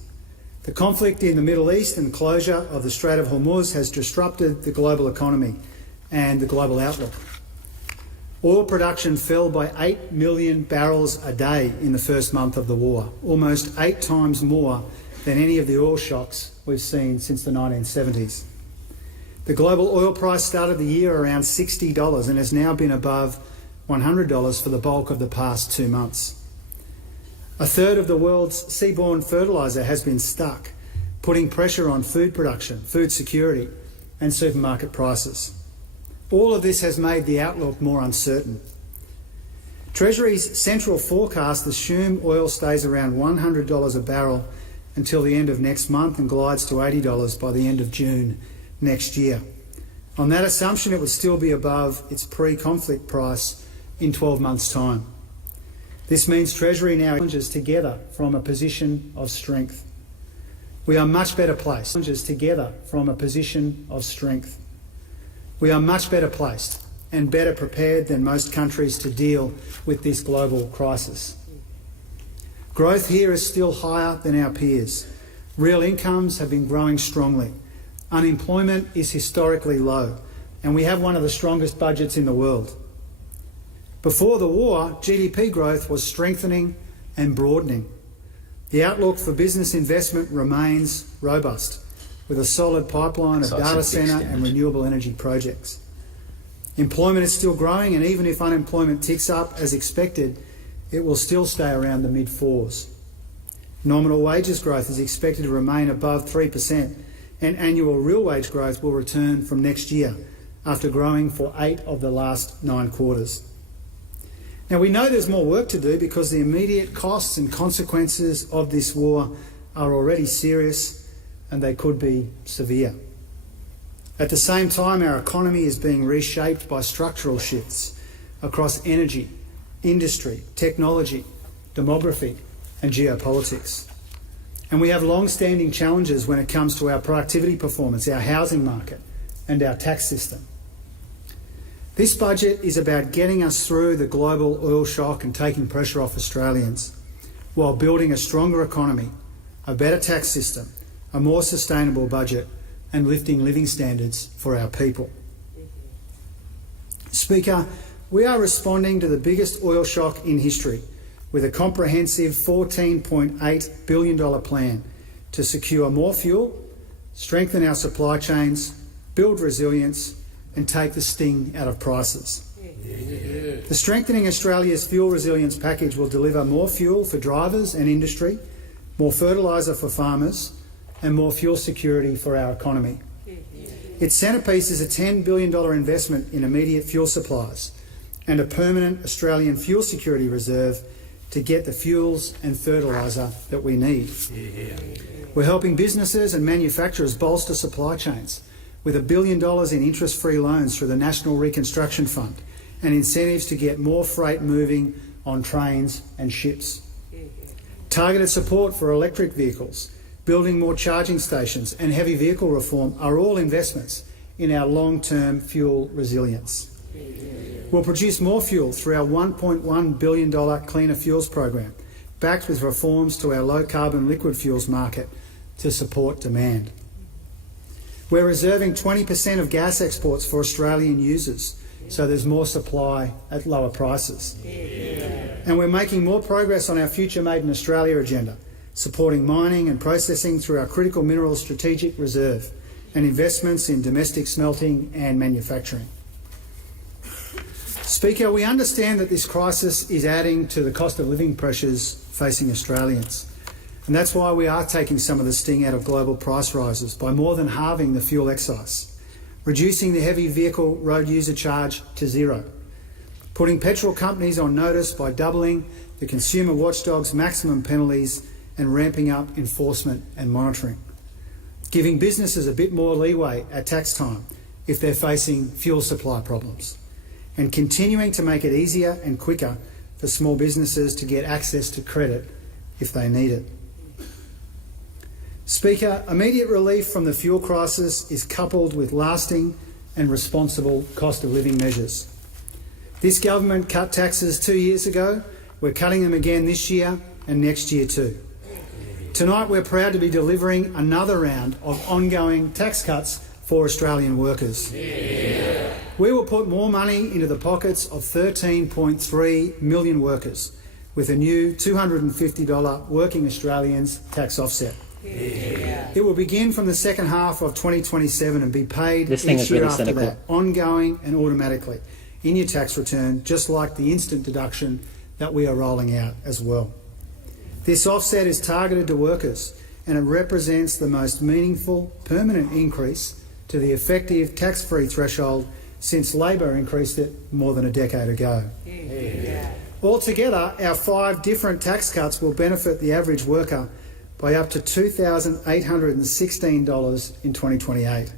The conflict in the Middle East and closure of the Strait of Hormuz has disrupted the global economy and the global outlook. Oil production fell by 8 million barrels a day in the first month of the war, almost 8 times more than any of the oil shocks we've seen since the 1970s. The global oil price started the year around $60 and has now been above $100 for the bulk of the past 2 months. A third of the world's seaborne fertiliser has been stuck, putting pressure on food production, food security and supermarket prices. All of this has made the outlook more uncertain. Treasury's central forecast assume oil stays around $100 a barrel until the end of next month and glides to $80 by the end of June next year. On that assumption, it would still be above its pre-conflict price in 12 months' time. This means Treasury now challenges together from a position of strength. We are much better placed. Together from a position of strength. We are much better placed and better prepared than most countries to deal with this global crisis. Growth here is still higher than our peers. Real incomes have been growing strongly. Unemployment is historically low, and we have one of the strongest budgets in the world. Before the war, GDP growth was strengthening and broadening. The outlook for business investment remains robust, with a solid pipeline of data centre and renewable energy projects. Employment is still growing, and even if unemployment ticks up as expected, it will still stay around the mid-4s. Nominal wages growth is expected to remain above 3%, and annual real wage growth will return from next year, after growing for 8 of the last 9 quarters. Now, we know there's more work to do because the immediate costs and consequences of this war are already serious and they could be severe. At the same time, our economy is being reshaped by structural shifts across energy, industry, technology, demography and geopolitics. And we have long-standing challenges when it comes to our productivity performance, our housing market and our tax system. This budget is about getting us through the global oil shock and taking pressure off Australians, while building a stronger economy, a better tax system, a more sustainable budget and lifting living standards for our people. Speaker, we are responding to the biggest oil shock in history with a comprehensive $14.8 billion plan to secure more fuel, strengthen our supply chains, build resilience and take the sting out of prices. Yeah. The Strengthening Australia's Fuel Resilience Package will deliver more fuel for drivers and industry, more fertiliser for farmers and more fuel security for our economy. Its centrepiece is a $10 billion investment in immediate fuel supplies and a permanent Australian fuel security reserve to get the fuels and fertiliser that we need. Yeah. We're helping businesses and manufacturers bolster supply chains with $1 billion in interest-free loans through the National Reconstruction Fund and incentives to get more freight moving on trains and ships. Targeted support for electric vehicles, building more charging stations and heavy vehicle reform are all investments in our long-term fuel resilience. We'll produce more fuel through our $1.1 billion Cleaner Fuels program, backed with reforms to our low-carbon liquid fuels market to support demand. We're reserving 20% of gas exports for Australian users, so there's more supply at lower prices. Yeah. And we're making more progress on our Future Made in Australia agenda, supporting mining and processing through our Critical Minerals Strategic Reserve and investments in domestic smelting and manufacturing. Speaker, we understand that this crisis is adding to the cost of living pressures facing Australians. And that's why we are taking some of the sting out of global price rises by more than halving the fuel excise, reducing the heavy vehicle road user charge to zero, putting petrol companies on notice by doubling the consumer watchdog's maximum penalties and ramping up enforcement and monitoring, giving businesses a bit more leeway at tax time if they're facing fuel supply problems, and continuing to make it easier and quicker for small businesses to get access to credit if they need it. Speaker, immediate relief from the fuel crisis is coupled with lasting and responsible cost of living measures. This government cut taxes 2 years ago. We're cutting them again this year and next year too. Tonight we're proud to be delivering another round of ongoing tax cuts for Australian workers. Yeah. We will put more money into the pockets of 13.3 million workers with a new $250 Working Australians tax offset. Yeah. It will begin from the second half of 2027 and be paid each year after that, ongoing and automatically, in your tax return, just like the instant deduction that we are rolling out as well. This offset is targeted to workers and it represents the most meaningful, permanent increase to the effective tax-free threshold since Labor increased it more than a decade ago. Yeah. Altogether, our 5 different tax cuts will benefit the average worker by up to $2,816 in 2028.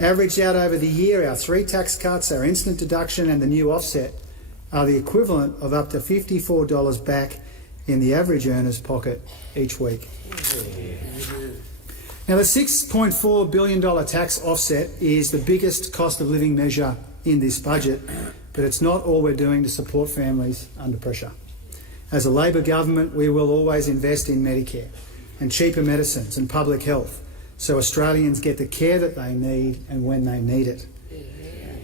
Averaged out over the year, our 3 tax cuts, our instant deduction and the new offset are the equivalent of up to $54 back in the average earner's pocket each week. Now, the $6.4 billion tax offset is the biggest cost of living measure in this budget, but it's not all we're doing to support families under pressure. As a Labor government, we will always invest in Medicare and cheaper medicines and public health so Australians get the care that they need and when they need it.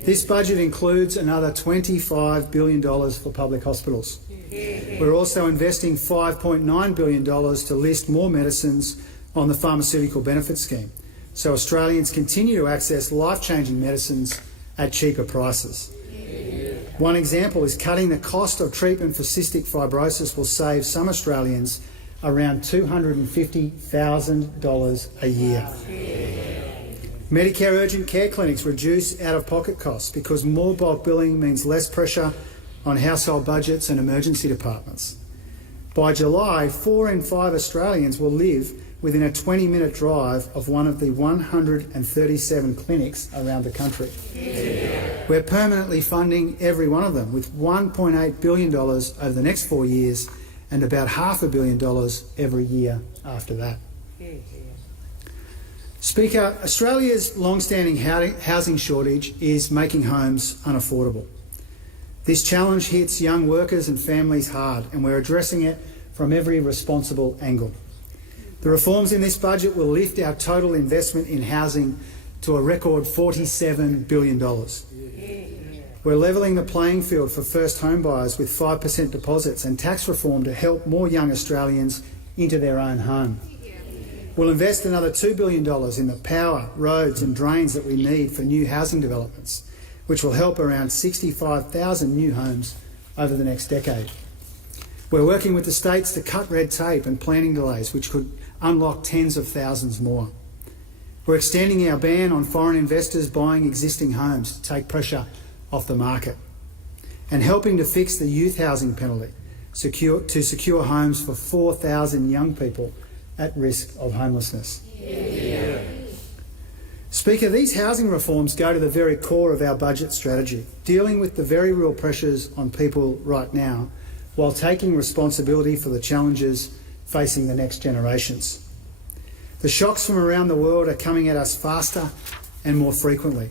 This budget includes another $25 billion for public hospitals. We're also investing $5.9 billion to list more medicines on the Pharmaceutical Benefit Scheme so Australians continue to access life-changing medicines at cheaper prices. One example is cutting the cost of treatment for cystic fibrosis will save some Australians around $250,000 a year. Medicare urgent care clinics reduce out-of-pocket costs because more bulk billing means less pressure on household budgets and emergency departments. By July, 4 in 5 Australians will live within a 20-minute drive of one of the 137 clinics around the country. We're permanently funding every one of them with $1.8 billion over the next 4 years and about $500 million every year after that. Speaker, Australia's long-standing housing shortage is making homes unaffordable. This challenge hits young workers and families hard, and we're addressing it from every responsible angle. The reforms in this budget will lift our total investment in housing to a record $47 billion. We're levelling the playing field for first home buyers with 5% deposits and tax reform to help more young Australians into their own home. We'll invest another $2 billion in the power, roads and drains that we need for new housing developments, which will help around 65,000 new homes over the next decade. We're working with the states to cut red tape and planning delays, which could unlock tens of thousands more. We're extending our ban on foreign investors buying existing homes to take pressure off the market and helping to fix the youth housing penalty to secure homes for 4,000 young people at risk of homelessness. Yeah. Speaker, these housing reforms go to the very core of our budget strategy, dealing with the very real pressures on people right now while taking responsibility for the challenges facing the next generations. The shocks from around the world are coming at us faster and more frequently.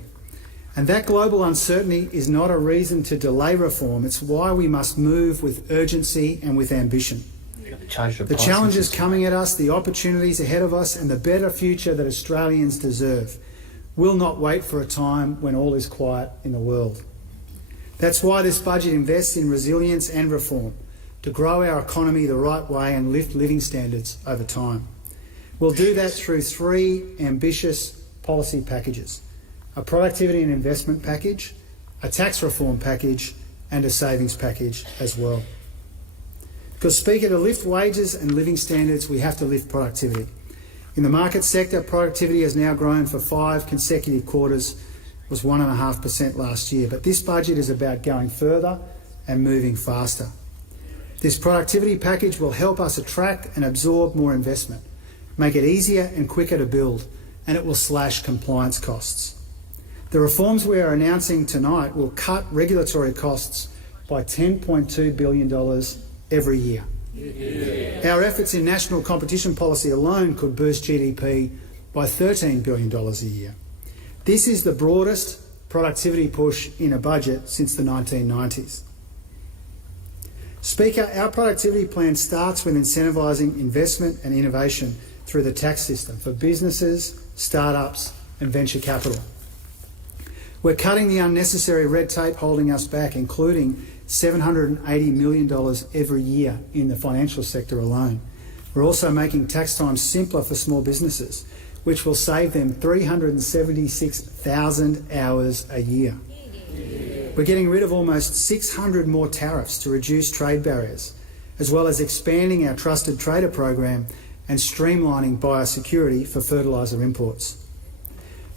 And that global uncertainty is not a reason to delay reform. It's why we must move with urgency and with ambition. The challenges coming at us, the opportunities ahead of us, and the better future that Australians deserve will not wait for a time when all is quiet in the world. That's why this budget invests in resilience and reform to grow our economy the right way and lift living standards over time. We'll do that through 3 ambitious policy packages: a productivity and investment package, a tax reform package, and a savings package as well. Because, Speaker, to lift wages and living standards, we have to lift productivity. In the market sector, productivity has now grown for 5 consecutive quarters, was 1.5% last year, but this budget is about going further and moving faster. This productivity package will help us attract and absorb more investment, make it easier and quicker to build, and it will slash compliance costs. The reforms we are announcing tonight will cut regulatory costs by $10.2 billion every year. Yeah. Our efforts in national competition policy alone could boost GDP by $13 billion a year. This is the broadest productivity push in a budget since the 1990s. Speaker, our productivity plan starts with incentivising investment and innovation through the tax system for businesses, startups and venture capital. We're cutting the unnecessary red tape holding us back, including $780 million every year in the financial sector alone. We're also making tax time simpler for small businesses, which will save them 376,000 hours a year. We're getting rid of almost 600 more tariffs to reduce trade barriers, as well as expanding our Trusted Trader program and streamlining biosecurity for fertiliser imports.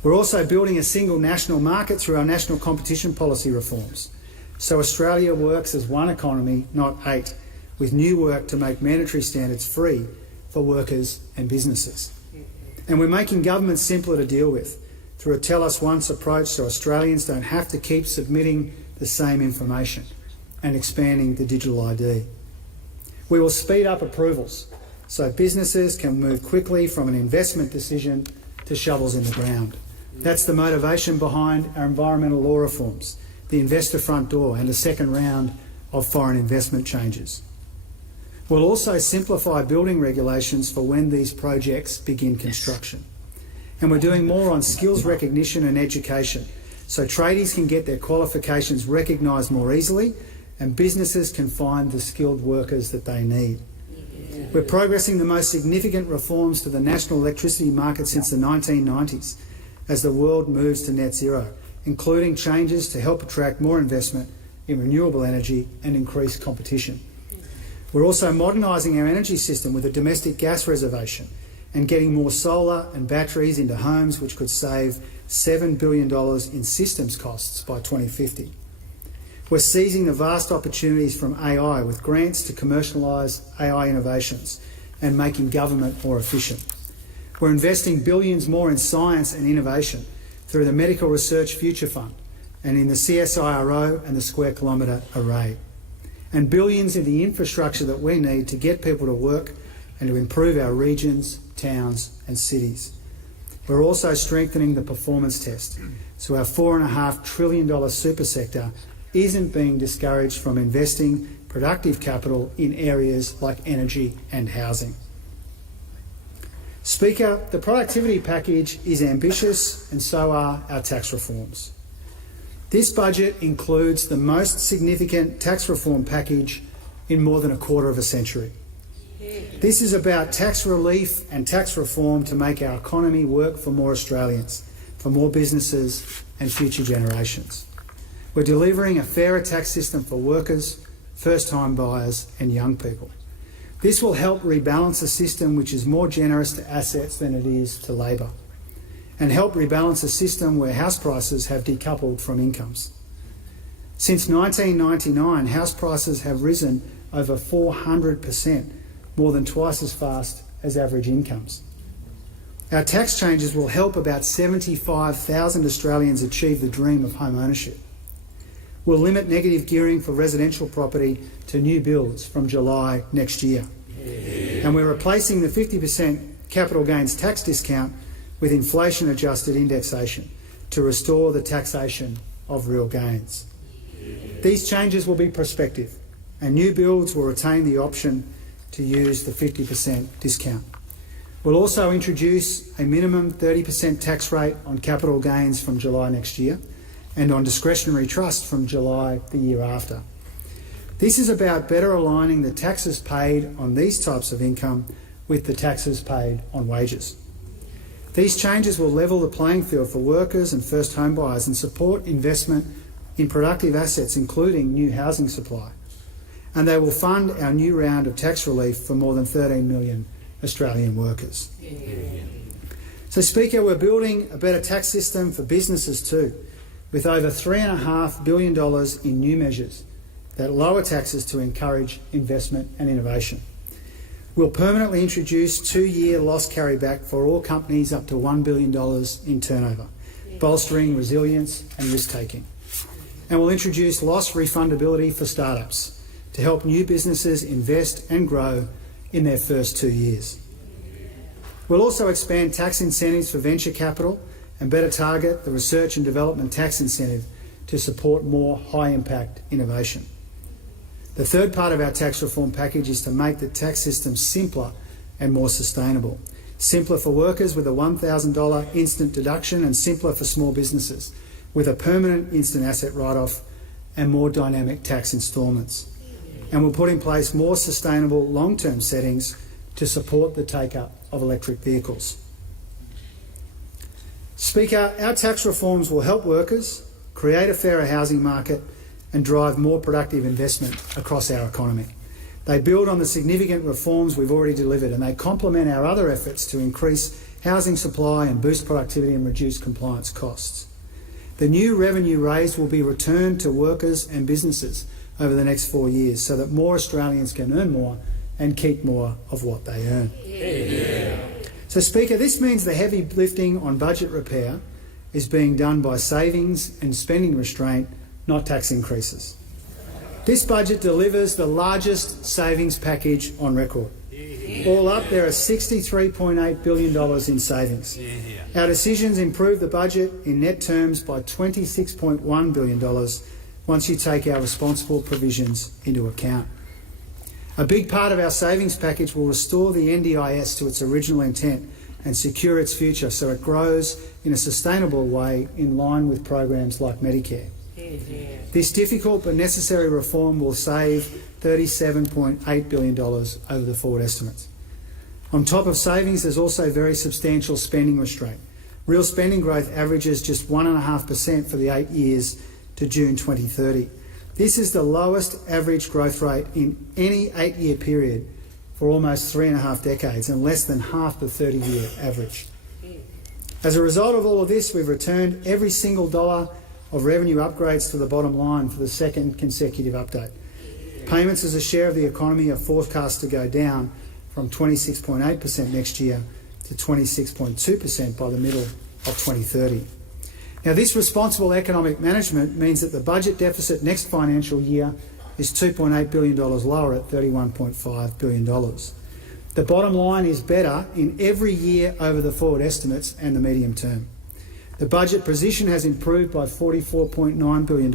We're also building a single national market through our national competition policy reforms, so Australia works as one economy, not 8, with new work to make mandatory standards free for workers and businesses. And we're making government simpler to deal with through a tell us once approach so Australians don't have to keep submitting the same information, and expanding the digital ID. We will speed up approvals so businesses can move quickly from an investment decision to shovels in the ground. That's the motivation behind our environmental law reforms, the investor front door and a second round of foreign investment changes. We'll also simplify building regulations for when these projects begin construction. And we're doing more on skills recognition and education so tradies can get their qualifications recognised more easily and businesses can find the skilled workers that they need. We're progressing the most significant reforms to the national electricity market since the 1990s as the world moves to net zero, including changes to help attract more investment in renewable energy and increase competition. We're also modernising our energy system with a domestic gas reservation and getting more solar and batteries into homes, which could save $7 billion in systems costs by 2050. We're seizing the vast opportunities from AI with grants to commercialise AI innovations and making government more efficient. We're investing billions more in science and innovation through the Medical Research Future Fund and in the CSIRO and the Square Kilometre Array, and billions in the infrastructure that we need to get people to work and to improve our regions, towns and cities. We're also strengthening the performance test, so our $4.5 trillion super sector isn't being discouraged from investing productive capital in areas like energy and housing. Speaker, the productivity package is ambitious and so are our tax reforms. This budget includes the most significant tax reform package in more than a quarter of a century. This is about tax relief and tax reform to make our economy work for more Australians, for more businesses and future generations. We're delivering a fairer tax system for workers, first-time buyers and young people. This will help rebalance a system which is more generous to assets than it is to labour, and help rebalance a system where house prices have decoupled from incomes. Since 1999, house prices have risen over 400%, more than twice as fast as average incomes. Our tax changes will help about 75,000 Australians achieve the dream of home ownership. We'll limit negative gearing for residential property to new builds from July next year. And we're replacing the 50% capital gains tax discount with inflation-adjusted indexation to restore the taxation of real gains. These changes will be prospective, and new builds will retain the option to use the 50% discount. We'll also introduce a minimum 30% tax rate on capital gains from July next year and on discretionary trust from July the year after. This is about better aligning the taxes paid on these types of income with the taxes paid on wages. These changes will level the playing field for workers and first home buyers and support investment in productive assets, including new housing supply. And they will fund our new round of tax relief for more than 13 million Australian workers. So, Speaker, we're building a better tax system for businesses too, with over $3.5 billion in new measures that lower taxes to encourage investment and innovation. We'll permanently introduce 2-year loss carryback for all companies up to $1 billion in turnover, bolstering resilience and risk-taking. And we'll introduce loss refundability for startups to help new businesses invest and grow in their first 2 years. We'll also expand tax incentives for venture capital and better target the research and development tax incentive to support more high-impact innovation. The third part of our tax reform package is to make the tax system simpler and more sustainable. Simpler for workers with a $1,000 instant deduction, and simpler for small businesses with a permanent instant asset write-off and more dynamic tax instalments. And we'll put in place more sustainable long-term settings to support the take-up of electric vehicles. Speaker, our tax reforms will help workers, create a fairer housing market and drive more productive investment across our economy. They build on the significant reforms we've already delivered, and they complement our other efforts to increase housing supply and boost productivity and reduce compliance costs. The new revenue raised will be returned to workers and businesses over the next 4 years so that more Australians can earn more and keep more of what they earn. Yeah. So, Speaker, this means the heavy lifting on budget repair is being done by savings and spending restraint, not tax increases. This budget delivers the largest savings package on record. All up, there are $63.8 billion in savings. Our decisions improve the budget in net terms by $26.1 billion once you take our responsible provisions into account. A big part of our savings package will restore the NDIS to its original intent and secure its future so it grows in a sustainable way in line with programs like Medicare. This difficult but necessary reform will save $37.8 billion over the forward estimates. On top of savings, there's also very substantial spending restraint. Real spending growth averages just 1.5% for the 8 years to June 2030. This is the lowest average growth rate in any 8-year period for almost 3.5 decades and less than half the 30-year average. As a result of all of this, we've returned every single dollar of revenue upgrades to the bottom line for the second consecutive update. Payments as a share of the economy are forecast to go down from 26.8% next year to 26.2% by the middle of 2030. Now, this responsible economic management means that the budget deficit next financial year is $2.8 billion lower at $31.5 billion. The bottom line is better in every year over the forward estimates and the medium term. The budget position has improved by $44.9 billion,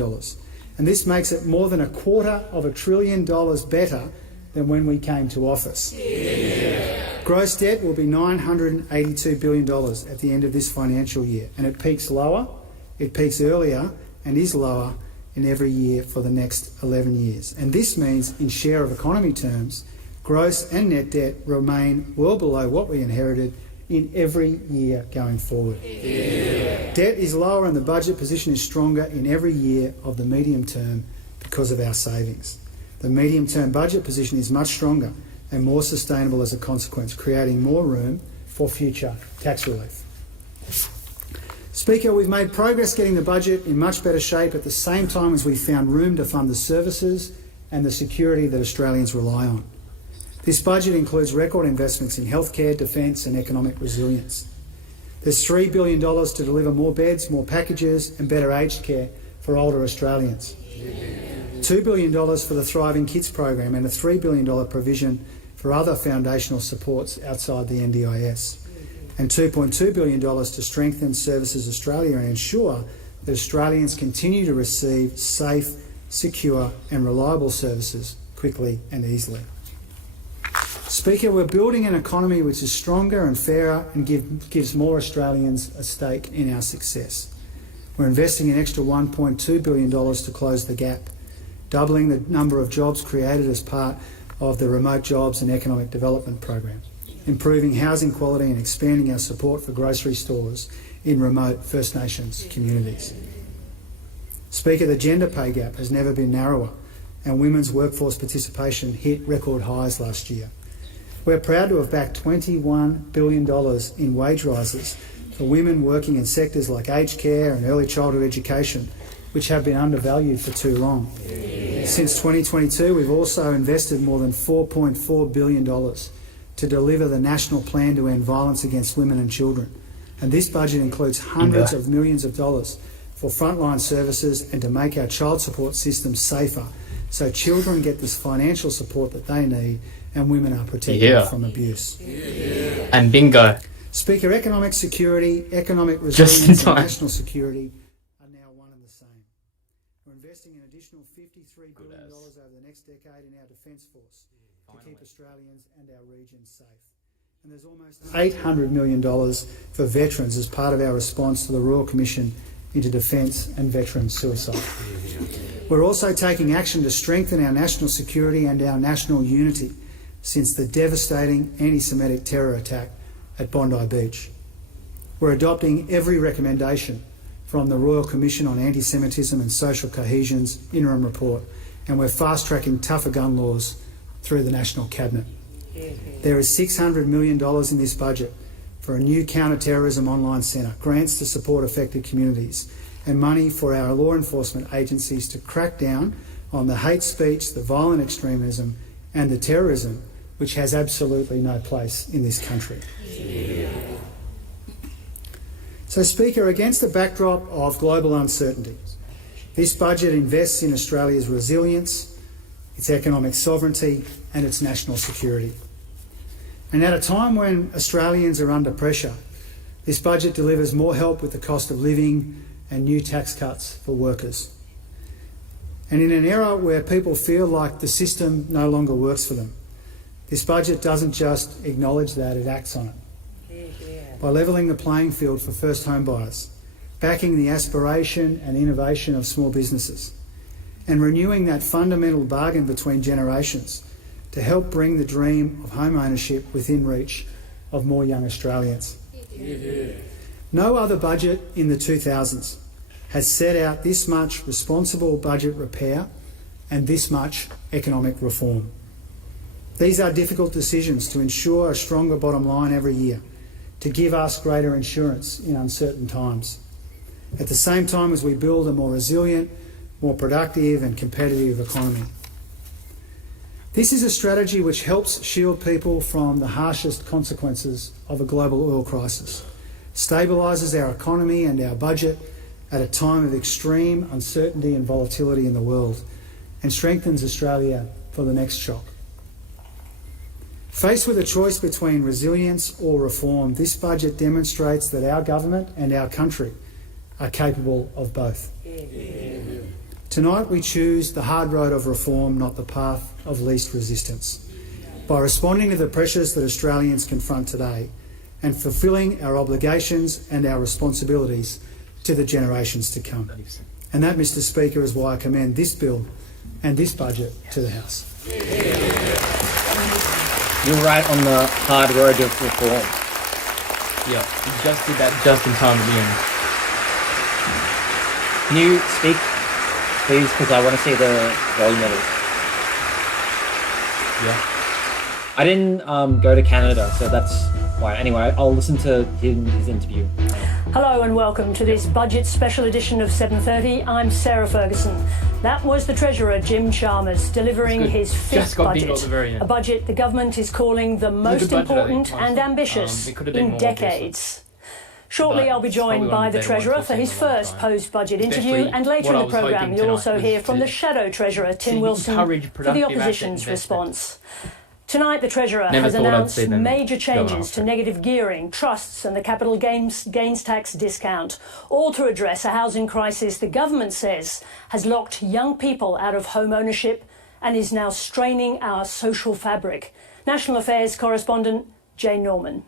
and this makes it more than $250 billion better than when we came to office. Yeah. Gross debt will be $982 billion at the end of this financial year, and it peaks lower, it peaks earlier, and is lower in every year for the next 11 years. And this means, in share of economy terms, gross and net debt remain well below what we inherited in every year going forward. Yeah. Debt is lower and the budget position is stronger in every year of the medium term because of our savings. The medium-term budget position is much stronger and more sustainable as a consequence, creating more room for future tax relief. Speaker, we've made progress getting the budget in much better shape at the same time as we found room to fund the services and the security that Australians rely on. This budget includes record investments in healthcare, defence and economic resilience. There's $3 billion to deliver more beds, more packages and better aged care for older Australians. $2 billion for the Thriving Kids program and a $3 billion provision for other foundational supports outside the NDIS. And $2.2 billion to strengthen Services Australia and ensure that Australians continue to receive safe, secure and reliable services quickly and easily. Speaker, we're building an economy which is stronger and fairer and gives more Australians a stake in our success. We're investing an extra $1.2 billion to close the gap, doubling the number of jobs created as part of the Remote Jobs and Economic Development program, improving housing quality and expanding our support for grocery stores in remote First Nations communities. Speaker, the gender pay gap has never been narrower and women's workforce participation hit record highs last year. We're proud to have backed $21 billion in wage rises for women working in sectors like aged care and early childhood education, which have been undervalued for too long. Since 2022, we've also invested more than $4.4 billion to deliver the National Plan to End Violence Against Women and Children. And this budget includes hundreds of millions of dollars for frontline services and to make our child support system safer so children get this financial support that they need and women are protected from abuse. And bingo. Speaker, economic security, economic resilience and national security are now one and the same. We're investing an additional $53 billion over the next decade in our Defence Force to keep Australians and our region safe. And there's almost $800 million for veterans as part of our response to the Royal Commission into Defence and Veteran Suicide. We're also taking action to strengthen our national security and our national unity since the devastating anti-Semitic terror attack at Bondi Beach. We're adopting every recommendation from the Royal Commission on Anti-Semitism and Social Cohesion's interim report, and we're fast-tracking tougher gun laws through the National Cabinet. There is $600 million in this budget for a new counter-terrorism online centre, grants to support affected communities, and money for our law enforcement agencies to crack down on the hate speech, the violent extremism and the terrorism which has absolutely no place in this country. So, Speaker, against the backdrop of global uncertainty, this budget invests in Australia's resilience, its economic sovereignty and its national security. And at a time when Australians are under pressure, this budget delivers more help with the cost of living and new tax cuts for workers. And in an era where people feel like the system no longer works for them, this budget doesn't just acknowledge that, it acts on it. By levelling the playing field for first home buyers, backing the aspiration and innovation of small businesses, and renewing that fundamental bargain between generations to help bring the dream of home ownership within reach of more young Australians. No other budget in the 2000s has set out this much responsible budget repair and this much economic reform. These are difficult decisions to ensure a stronger bottom line every year, to give us greater insurance in uncertain times, at the same time as we build a more resilient, more productive and competitive economy. This is a strategy which helps shield people from the harshest consequences of a global oil crisis, stabilises our economy and our budget at a time of extreme uncertainty and volatility in the world, and strengthens Australia for the next shock. Faced with a choice between resilience or reform, this budget demonstrates that our government and our country are capable of both. Tonight we choose the hard road of reform, not the path of least resistance, by responding to the pressures that Australians confront today and fulfilling our obligations and our responsibilities to the generations to come. And that, Mr. Speaker, is why I commend this bill and this budget to the House. You're right on the hard road of reform. Yeah, you just did that just in time at the end. Can you speak, please, because I want to see the volume levels. Yeah. I didn't go to Canada, so that's why. Anyway, I'll listen to his interview. Hello and welcome to this budget special edition of 7:30. I'm Sarah Ferguson. That was the Treasurer, Jim Chalmers, delivering his fifth budget. A budget the government is calling the most important and ambitious in decades. Shortly, I'll be joined by the Treasurer for his first post-budget interview, and later in the programme you'll also hear from the Shadow Treasurer, Tim Wilson, for the opposition's response. Tonight, the Treasurer has announced major changes to negative gearing, trusts and the capital gains tax discount, all to address a housing crisis the government says has locked young people out of home ownership and is now straining our social fabric. National Affairs correspondent Jane Norman.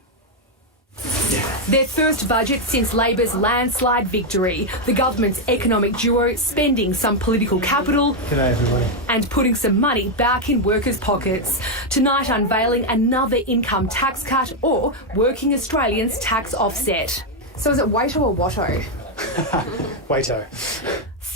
Their first budget since Labor's landslide victory. The government's economic duo spending some political capital G'day, everybody. And putting some money back in workers' pockets. Tonight unveiling another income tax cut or working Australians tax offset. So is it Waito or Watto? Waito.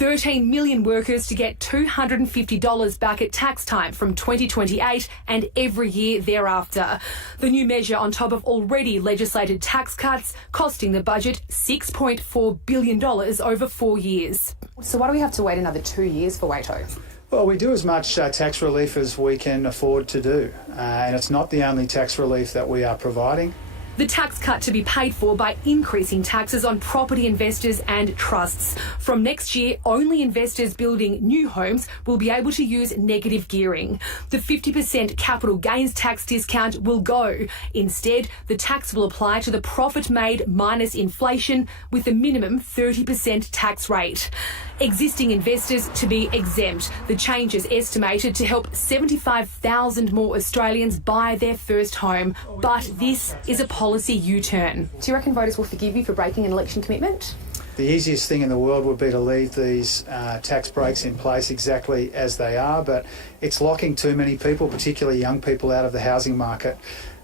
13 million workers to get $250 back at tax time from 2028 and every year thereafter. The new measure on top of already legislated tax cuts, costing the budget $6.4 billion over 4 years. So why do we have to wait another 2 years for WATO? Well, we do as much tax relief as we can afford to do, and it's not the only tax relief that we are providing. The tax cut to be paid for by increasing taxes on property investors and trusts. From next year, only investors building new homes will be able to use negative gearing. The 50% capital gains tax discount will go. Instead, the tax will apply to the profit made minus inflation with a minimum 30% tax rate. Existing investors to be exempt. The change is estimated to help 75,000 more Australians buy their first home. But this is a policy U-turn. Do you reckon voters will forgive you for breaking an election commitment? The easiest thing in the world would be to leave these tax breaks in place exactly as they are, but it's locking too many people, particularly young people, out of the housing market.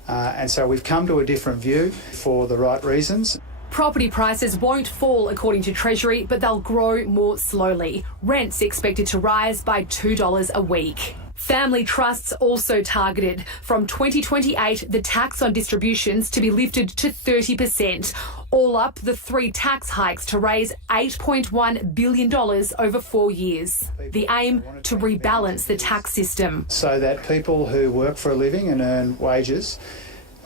And so we've come to a different view for the right reasons. Property prices won't fall according to Treasury, but they'll grow more slowly. Rents expected to rise by $2 a week. Family trusts also targeted. From 2028, the tax on distributions to be lifted to 30%. All up, the 3 tax hikes to raise $8.1 billion over 4 years. The aim to rebalance the tax system. So that people who work for a living and earn wages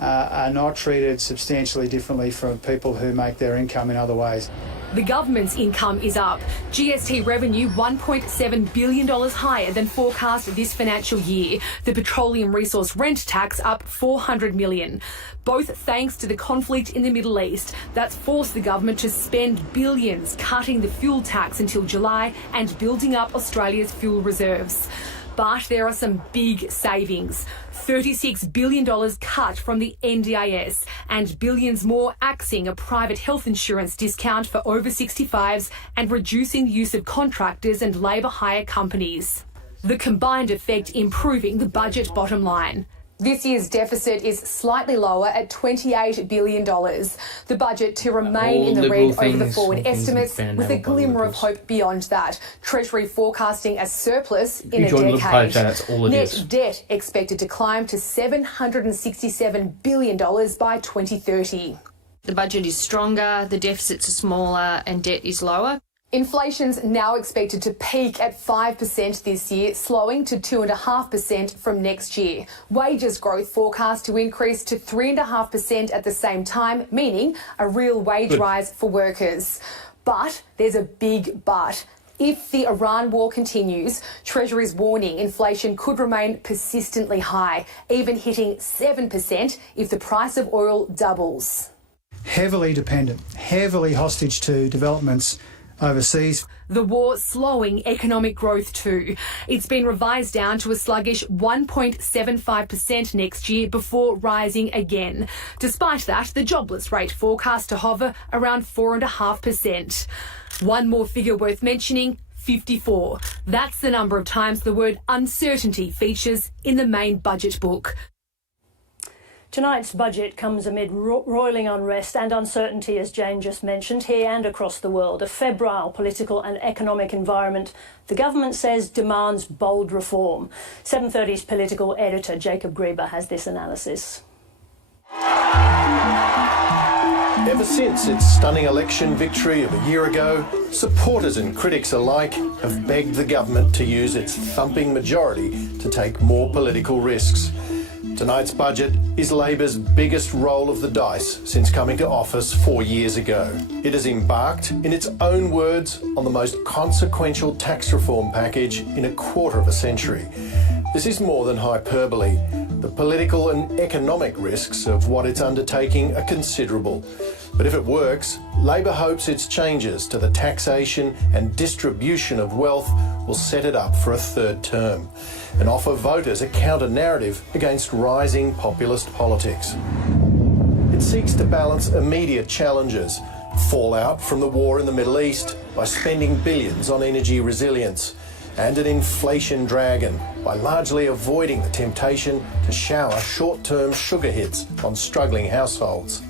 are not treated substantially differently from people who make their income in other ways. The government's income is up. GST revenue $1.7 billion higher than forecast this financial year. The petroleum resource rent tax up $400 million. Both thanks to the conflict in the Middle East that's forced the government to spend billions cutting the fuel tax until July and building up Australia's fuel reserves. But there are some big savings. $36 billion cut from the NDIS and billions more axing a private health insurance discount for over 65s and reducing the use of contractors and labour hire companies. The combined effect improving the budget bottom line. This year's deficit is slightly lower at $28 billion. The budget to remain in the red over the forward estimates with a glimmer of hope beyond that. Treasury forecasting a surplus in a decade. Net debt expected to climb to $767 billion by 2030. The budget is stronger, the deficits are smaller and debt is lower. Inflation's now expected to peak at 5% this year, slowing to 2.5% from next year. Wages growth forecast to increase to 3.5% at the same time, meaning a real wage rise for workers. But there's a big but. If the Iran war continues, Treasury's warning inflation could remain persistently high, even hitting 7% if the price of oil doubles. Heavily dependent, heavily hostage to developments overseas. The war slowing economic growth too. It's been revised down to a sluggish 1.75% next year before rising again. Despite that, the jobless rate forecast to hover around 4.5%. One more figure worth mentioning, 54. That's the number of times the word uncertainty features in the main budget book. Tonight's budget comes amid roiling unrest and uncertainty, as Jane just mentioned, here and across the world. A febrile political and economic environment the government says demands bold reform. 7:30's political editor Jacob Grieber has this analysis. Ever since its stunning election victory of a year ago, supporters and critics alike have begged the government to use its thumping majority to take more political risks. Tonight's budget is Labor's biggest roll of the dice since coming to office 4 years ago. It has embarked, in its own words, on the most consequential tax reform package in a quarter of a century. This is more than hyperbole. The political and economic risks of what it's undertaking are considerable. But if it works, Labor hopes its changes to the taxation and distribution of wealth will set it up for a third term and offer voters a counter-narrative against rising populist politics. It seeks to balance immediate challenges, fallout from the war in the Middle East by spending billions on energy resilience, and an inflation dragon by largely avoiding the temptation to shower short-term sugar hits on struggling households,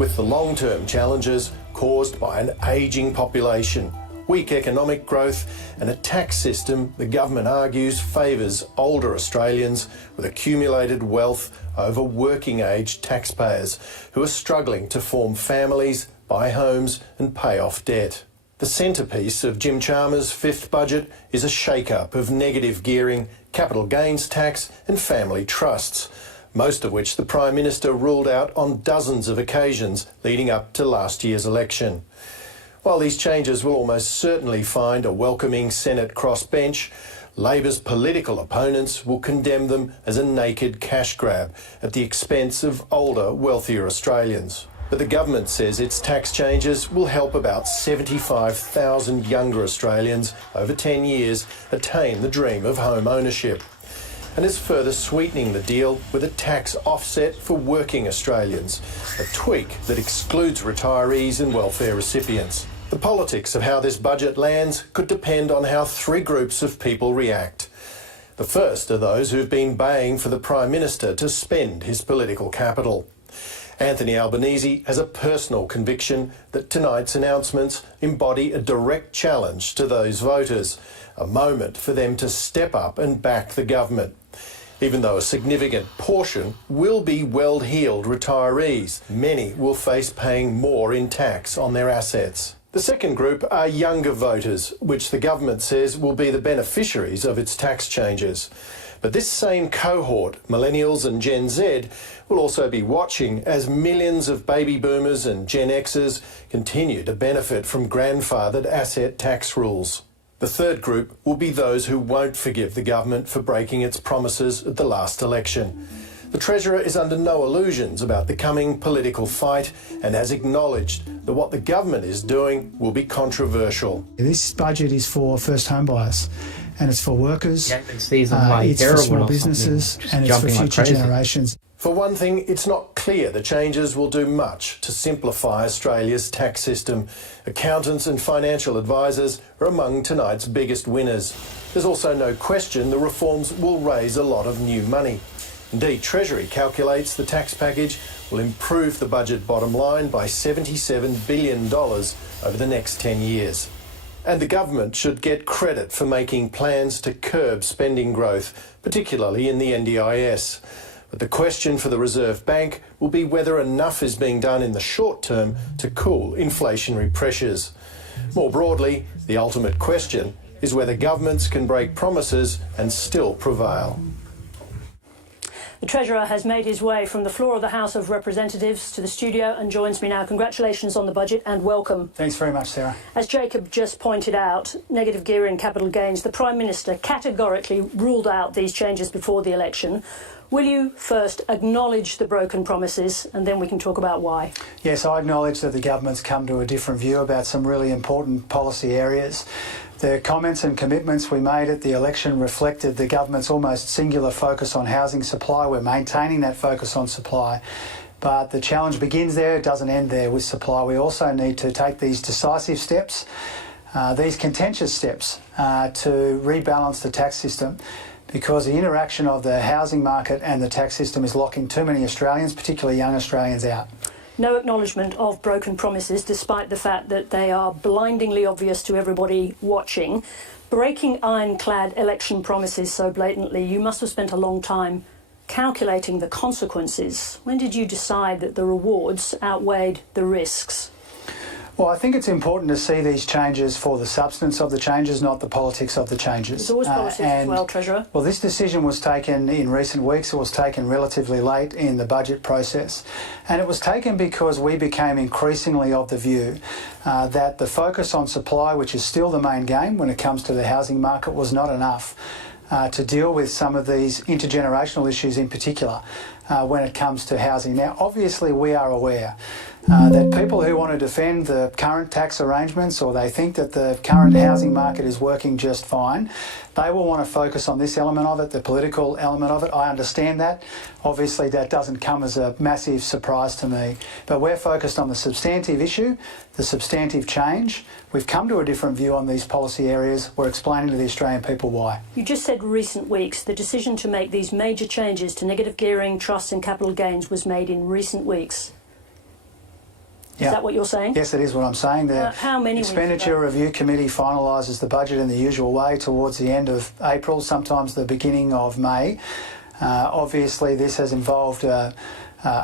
with the long-term challenges caused by an ageing population, weak economic growth and a tax system the government argues favours older Australians with accumulated wealth over working-age taxpayers who are struggling to form families, buy homes and pay off debt. The centrepiece of Jim Chalmers' fifth budget is a shake-up of negative gearing, capital gains tax and family trusts, most of which the Prime Minister ruled out on dozens of occasions leading up to last year's election. While these changes will almost certainly find a welcoming Senate crossbench, Labor's political opponents will condemn them as a naked cash grab at the expense of older, wealthier Australians. But the government says its tax changes will help about 75,000 younger Australians over 10 years attain the dream of home ownership, and is further sweetening the deal with a tax offset for working Australians, a tweak that excludes retirees and welfare recipients. The politics of how this budget lands could depend on how three groups of people react. The first are those who've been baying for the Prime Minister to spend his political capital. Anthony Albanese has a personal conviction that tonight's announcements embody a direct challenge to those voters, a moment for them to step up and back the government. Even though a significant portion will be well-heeled retirees, many will face paying more in tax on their assets. The second group are younger voters, which the government says will be the beneficiaries of its tax changes. But this same cohort, millennials and Gen Z, will also be watching as millions of baby boomers and Gen Xers continue to benefit from grandfathered asset tax rules. The third group will be those who won't forgive the government for breaking its promises at the last election. The Treasurer is under no illusions about the coming political fight and has acknowledged that what the government is doing will be controversial. This budget is for first home buyers and it's for workers, it's for small businesses and it's for future generations. For one thing, it's not clear the changes will do much to simplify Australia's tax system. Accountants and financial advisors are among tonight's biggest winners. There's also no question the reforms will raise a lot of new money. Indeed, Treasury calculates the tax package will improve the budget bottom line by $77 billion over the next 10 years. And the government should get credit for making plans to curb spending growth, particularly in the NDIS. But the question for the Reserve Bank will be whether enough is being done in the short term to cool inflationary pressures. More broadly, the ultimate question is whether governments can break promises and still prevail. The Treasurer has made his way from the floor of the House of Representatives to the studio and joins me now. Congratulations on the budget and welcome. Thanks very much, Sarah. As Jacob just pointed out, negative gearing, capital gains, the Prime Minister categorically ruled out these changes before the election. Will you first acknowledge the broken promises and then we can talk about why? Yes, I acknowledge that the government's come to a different view about some really important policy areas. The comments and commitments we made at the election reflected the government's almost singular focus on housing supply. We're maintaining that focus on supply. But the challenge begins there, it doesn't end there with supply. We also need to take these decisive steps, these contentious steps to rebalance the tax system, because the interaction of the housing market and the tax system is locking too many Australians, particularly young Australians, out. No acknowledgement of broken promises, despite the fact that they are blindingly obvious to everybody watching. Breaking ironclad election promises so blatantly, you must have spent a long time calculating the consequences. When did you decide that the rewards outweighed the risks? Well, I think it's important to see these changes for the substance of the changes, not the politics of the changes. There's always politics as well, Treasurer. Well, this decision was taken in recent weeks. It was taken relatively late in the budget process. And it was taken because we became increasingly of the view that the focus on supply, which is still the main game when it comes to the housing market, was not enough to deal with some of these intergenerational issues in particular when it comes to housing. Now, obviously, we are aware that people who want to defend the current tax arrangements, or they think that the current housing market is working just fine, they will want to focus on this element of it, the political element of it. I understand that. Obviously, that doesn't come as a massive surprise to me. But we're focused on the substantive issue, the substantive change. We've come to a different view on these policy areas. We're explaining to the Australian people why. You just said recent weeks. The decision to make these major changes to negative gearing, trusts and capital gains was made in recent weeks. Is that what you're saying? Yes, it is what I'm saying. The how many Expenditure Review Committee finalises the budget in the usual way towards the end of April, sometimes the beginning of May. Obviously, this has involved a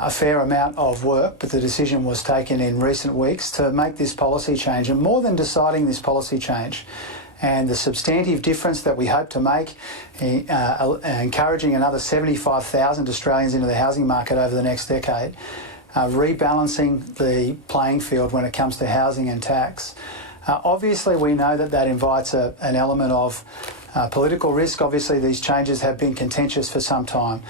fair amount of work, but the decision was taken in recent weeks to make this policy change. And more than deciding this policy change and the substantive difference that we hope to make, encouraging another 75,000 Australians into the housing market over the next decade, rebalancing the playing field when it comes to housing and tax. Obviously, we know that invites an element of political risk. Obviously, these changes have been contentious for some time.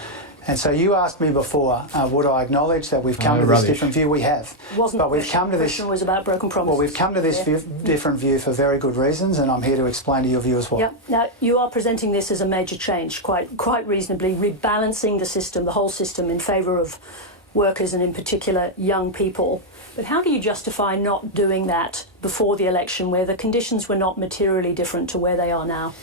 And so you asked me before, would I acknowledge that we've come to this different view? We have. But we've come to this. The question was about broken promises. Well, we've come to this different view for very good reasons, and I'm here to explain to your view as well. Yeah. Now, you are presenting this as a major change, quite reasonably, rebalancing the system, the whole system, in favour of workers and in particular young people. But how do you justify not doing that before the election, where the conditions were not materially different to where they are now?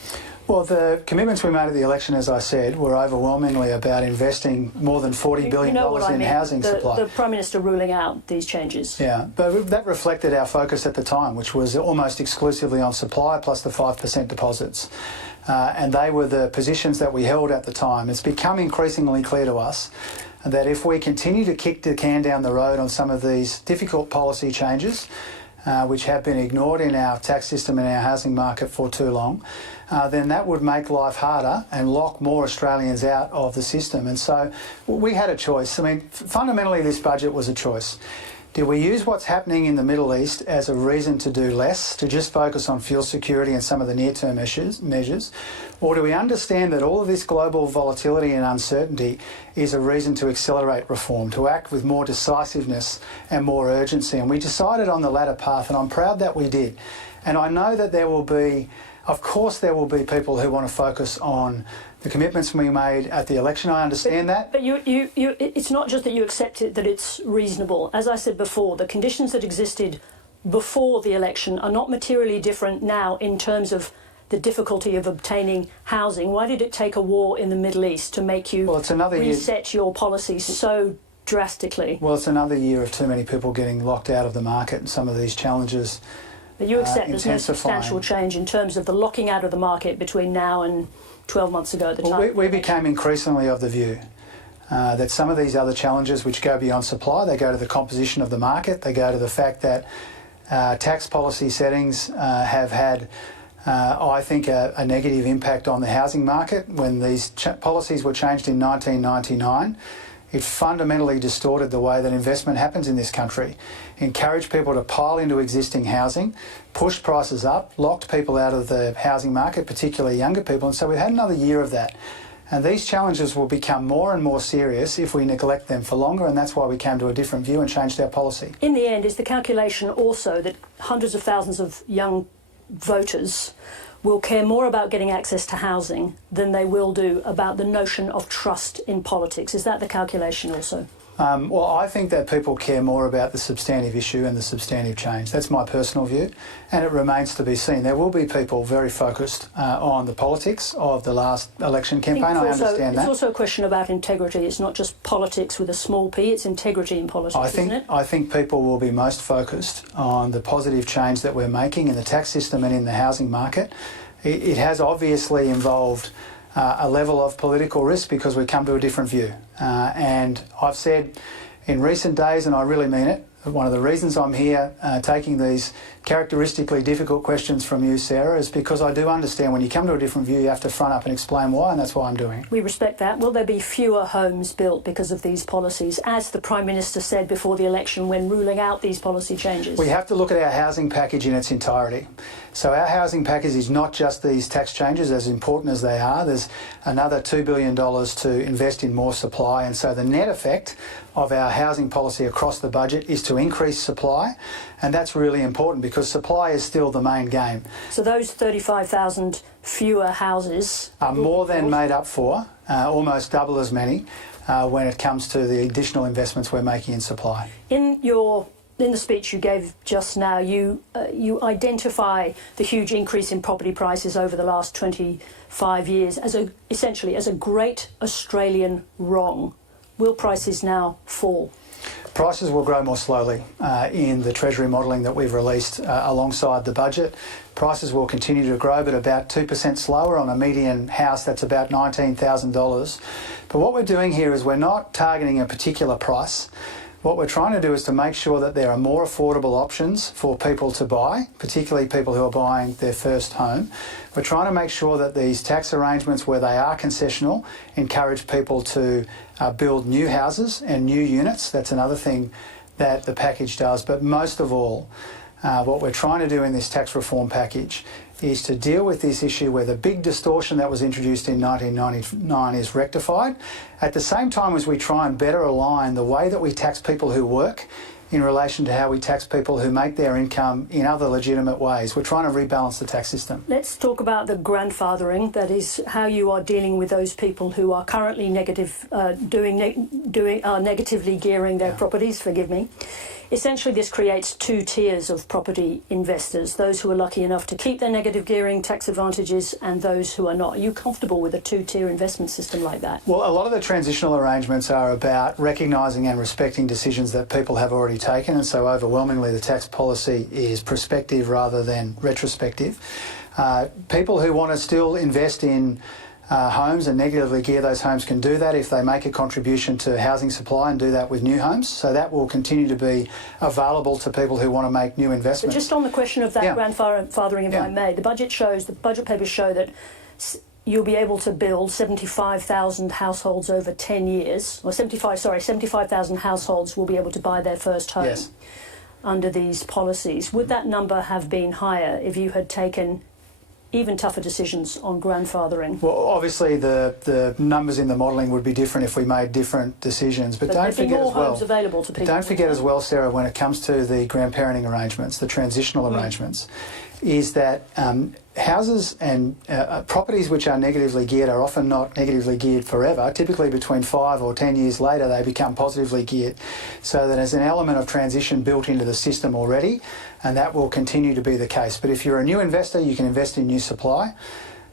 Well, the commitments we made at the election, as I said, were overwhelmingly about investing more than $40 billion in housing supply. The Prime Minister ruling out these changes. Yeah, but that reflected our focus at the time, which was almost exclusively on supply plus the 5% deposits. And they were the positions that we held at the time. It's become increasingly clear to us that if we continue to kick the can down the road on some of these difficult policy changes, which have been ignored in our tax system and our housing market for too long, then that would make life harder and lock more Australians out of the system. And so we had a choice. I mean, fundamentally this budget was a choice. Do we use what's happening in the Middle East as a reason to do less, to just focus on fuel security and some of the near-term measures? Or do we understand that all of this global volatility and uncertainty is a reason to accelerate reform, to act with more decisiveness and more urgency? And we decided on the latter path, and I'm proud that we did. And I know that there will be, of course, there will be people who want to focus on the commitments we made at the election. I understand that. But it's not just that you accept it, that it's reasonable. As I said before, the conditions that existed before the election are not materially different now in terms of the difficulty of obtaining housing. Why did it take a war in the Middle East to make you reset your policies so drastically? Well, it's another year of too many people getting locked out of the market, and some of these challenges But you accept there's no substantial change in terms of the locking out of the market between now and 12 months ago at the time? We became increasingly of the view that some of these other challenges which go beyond supply, they go to the composition of the market, they go to the fact that tax policy settings have had, I think, a negative impact on the housing market. When these policies were changed in 1999, it fundamentally distorted the way that investment happens in this country, encouraged people to pile into existing housing, pushed prices up, locked people out of the housing market, particularly younger people, and so we've had another year of that. And these challenges will become more and more serious if we neglect them for longer, and that's why we came to a different view and changed our policy. In the end, is the calculation also that hundreds of thousands of young voters will care more about getting access to housing than they will do about the notion of trust in politics? Is that the calculation also? Well, I think that people care more about the substantive issue and the substantive change. That's my personal view, and it remains to be seen. There will be people very focused on the politics of the last election campaign. I understand that. It's also a question about integrity. It's not just politics with a small p, it's integrity in politics, isn't it? I think people will be most focused on the positive change that we're making in the tax system and in the housing market. It has obviously involved a level of political risk because we come to a different view. And I've said in recent days, and I really mean it, one of the reasons I'm here taking these characteristically difficult questions from you, Sarah, is because I do understand when you come to a different view, you have to front up and explain why, and that's why I'm doing it. We respect that. Will there be fewer homes built because of these policies, as the Prime Minister said before the election when ruling out these policy changes? We have to look at our housing package in its entirety. So our housing package is not just these tax changes, as important as they are. There's another $2 billion to invest in more supply, and so the net effect of our housing policy across the budget is to increase supply, and that's really important because supply is still the main game. So those 35,000 fewer houses are more than made up for, almost double as many, when it comes to the additional investments we're making in supply. In the speech you gave just now, you identify the huge increase in property prices over the last 25 years as essentially as a great Australian wrong. Will prices now fall? prices will grow more slowly in the Treasury modelling that we've released alongside the budget. Prices will continue to grow, but about 2% slower on a median house that's about $19,000. But what we're doing here is we're not targeting a particular price. What we're trying to do is to make sure that there are more affordable options for people to buy, particularly people who are buying their first home. We're trying to make sure that these tax arrangements, where they are concessional, encourage people to build new houses and new units. That's another thing that the package does. But most of all, what we're trying to do in this tax reform package is to deal with this issue where the big distortion that was introduced in 1999 is rectified, at the same time as we try and better align the way that we tax people who work in relation to how we tax people who make their income in other legitimate ways. We're trying to rebalance the tax system. Let's talk about the grandfathering. That is how you are dealing with those people who are currently negatively gearing their properties. Forgive me. Essentially, this creates two tiers of property investors, those who are lucky enough to keep their negative gearing tax advantages and those who are not. Are you comfortable with a two-tier investment system like that? Well, a lot of the transitional arrangements are about recognising and respecting decisions that people have already taken, and so overwhelmingly the tax policy is prospective rather than retrospective. People who want to still invest in homes and negatively gear those homes can do that if they make a contribution to housing supply and do that with new homes. So that will continue to be available to people who want to make new investments. But just on the question of that grandfathering, if I may, the budget papers show that you'll be able to build 75,000 households over 10 years, or 75,000 households will be able to buy their first home under these policies. Would that number have been higher if you had taken even tougher decisions on grandfathering? Well, obviously the numbers in the modelling would be different if we made different decisions. But don't forget as well, homes available to people. Don't forget as well, Sarah, when it comes to the grandparenting arrangements, the transitional arrangements, is that houses and properties which are negatively geared are often not negatively geared forever. Typically between 5 or 10 years later they become positively geared. So that there's an element of transition built into the system already, and that will continue to be the case. But if you're a new investor, you can invest in new supply.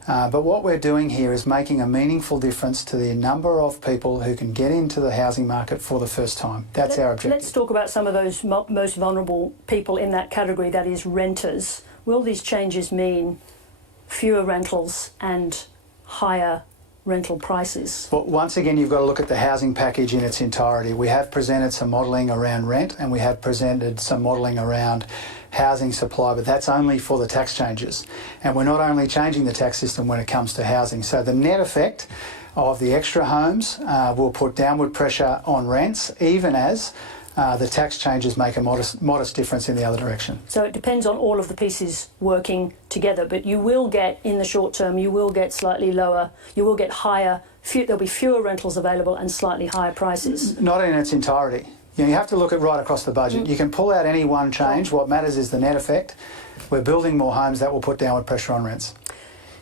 But what we're doing here is making a meaningful difference to the number of people who can get into the housing market for the first time. That's our objective. Let's talk about some of those most vulnerable people in that category, that is renters. Will these changes mean fewer rentals and higher rental prices? Well, once again, you've got to look at the housing package in its entirety. We have presented some modelling around rent and we have presented some modelling around housing supply, but that's only for the tax changes. And we're not only changing the tax system when it comes to housing. So the net effect of the extra homes will put downward pressure on rents, even as the tax changes make a modest difference in the other direction. So it depends on all of the pieces working together, but you will get, in the short term, you will get slightly lower, you will get higher, there'll be fewer rentals available and slightly higher prices. Not in its entirety. You have to look at right across the budget. You can pull out any one change. What matters is the net effect. We're building more homes, that will put downward pressure on rents.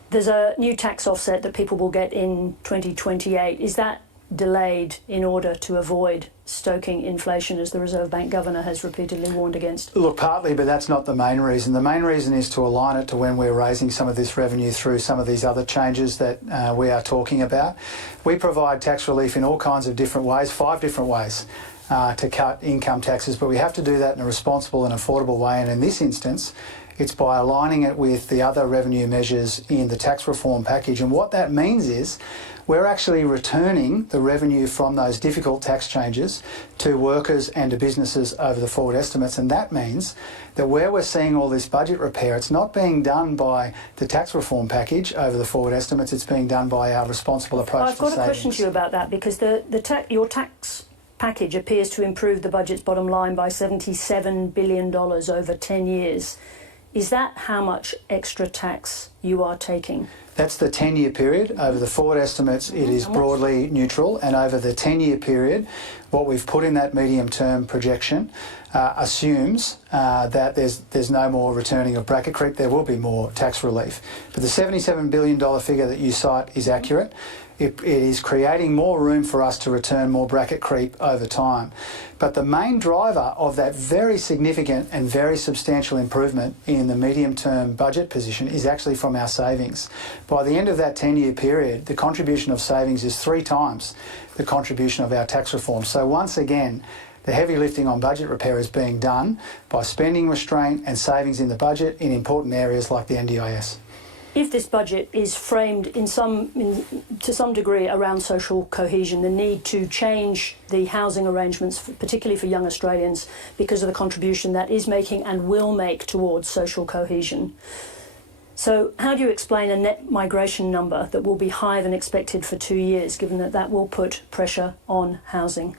There's a new tax offset that people will get in 2028. Is that delayed in order to avoid stoking inflation, as the Reserve Bank Governor has repeatedly warned against? Look, partly, but that's not the main reason. The main reason is to align it to when we're raising some of this revenue through some of these other changes that we are talking about. We provide tax relief in all kinds of different ways, 5 different ways to cut income taxes, but we have to do that in a responsible and affordable way, and in this instance it's by aligning it with the other revenue measures in the tax reform package. And what that means is we're actually returning the revenue from those difficult tax changes to workers and to businesses over the forward estimates, and that means that where we're seeing all this budget repair, it's not being done by the tax reform package over the forward estimates, it's being done by our responsible approach to savings. I've got a question to you about that, because your tax package appears to improve the budget's bottom line by $77 billion over 10 years. Is that how much extra tax you are taking? That's the 10-year period. Over the forward estimates, it is broadly neutral, and over the 10-year period, what we've put in that medium-term projection assumes that there's no more returning of bracket creep. There will be more tax relief. But the $77 billion figure that you cite is accurate. It is creating more room for us to return more bracket creep over time. But the main driver of that very significant and very substantial improvement in the medium-term budget position is actually from our savings. By the end of that 10-year period, the contribution of savings is 3 times the contribution of our tax reform. So once again, The heavy lifting on budget repair is being done by spending restraint and savings in the budget in important areas like the NDIS. If this budget is framed to some degree around social cohesion, the need to change the housing arrangements, particularly for young Australians, because of the contribution that is making and will make towards social cohesion. So how do you explain a net migration number that will be higher than expected for 2 years, given that that will put pressure on housing?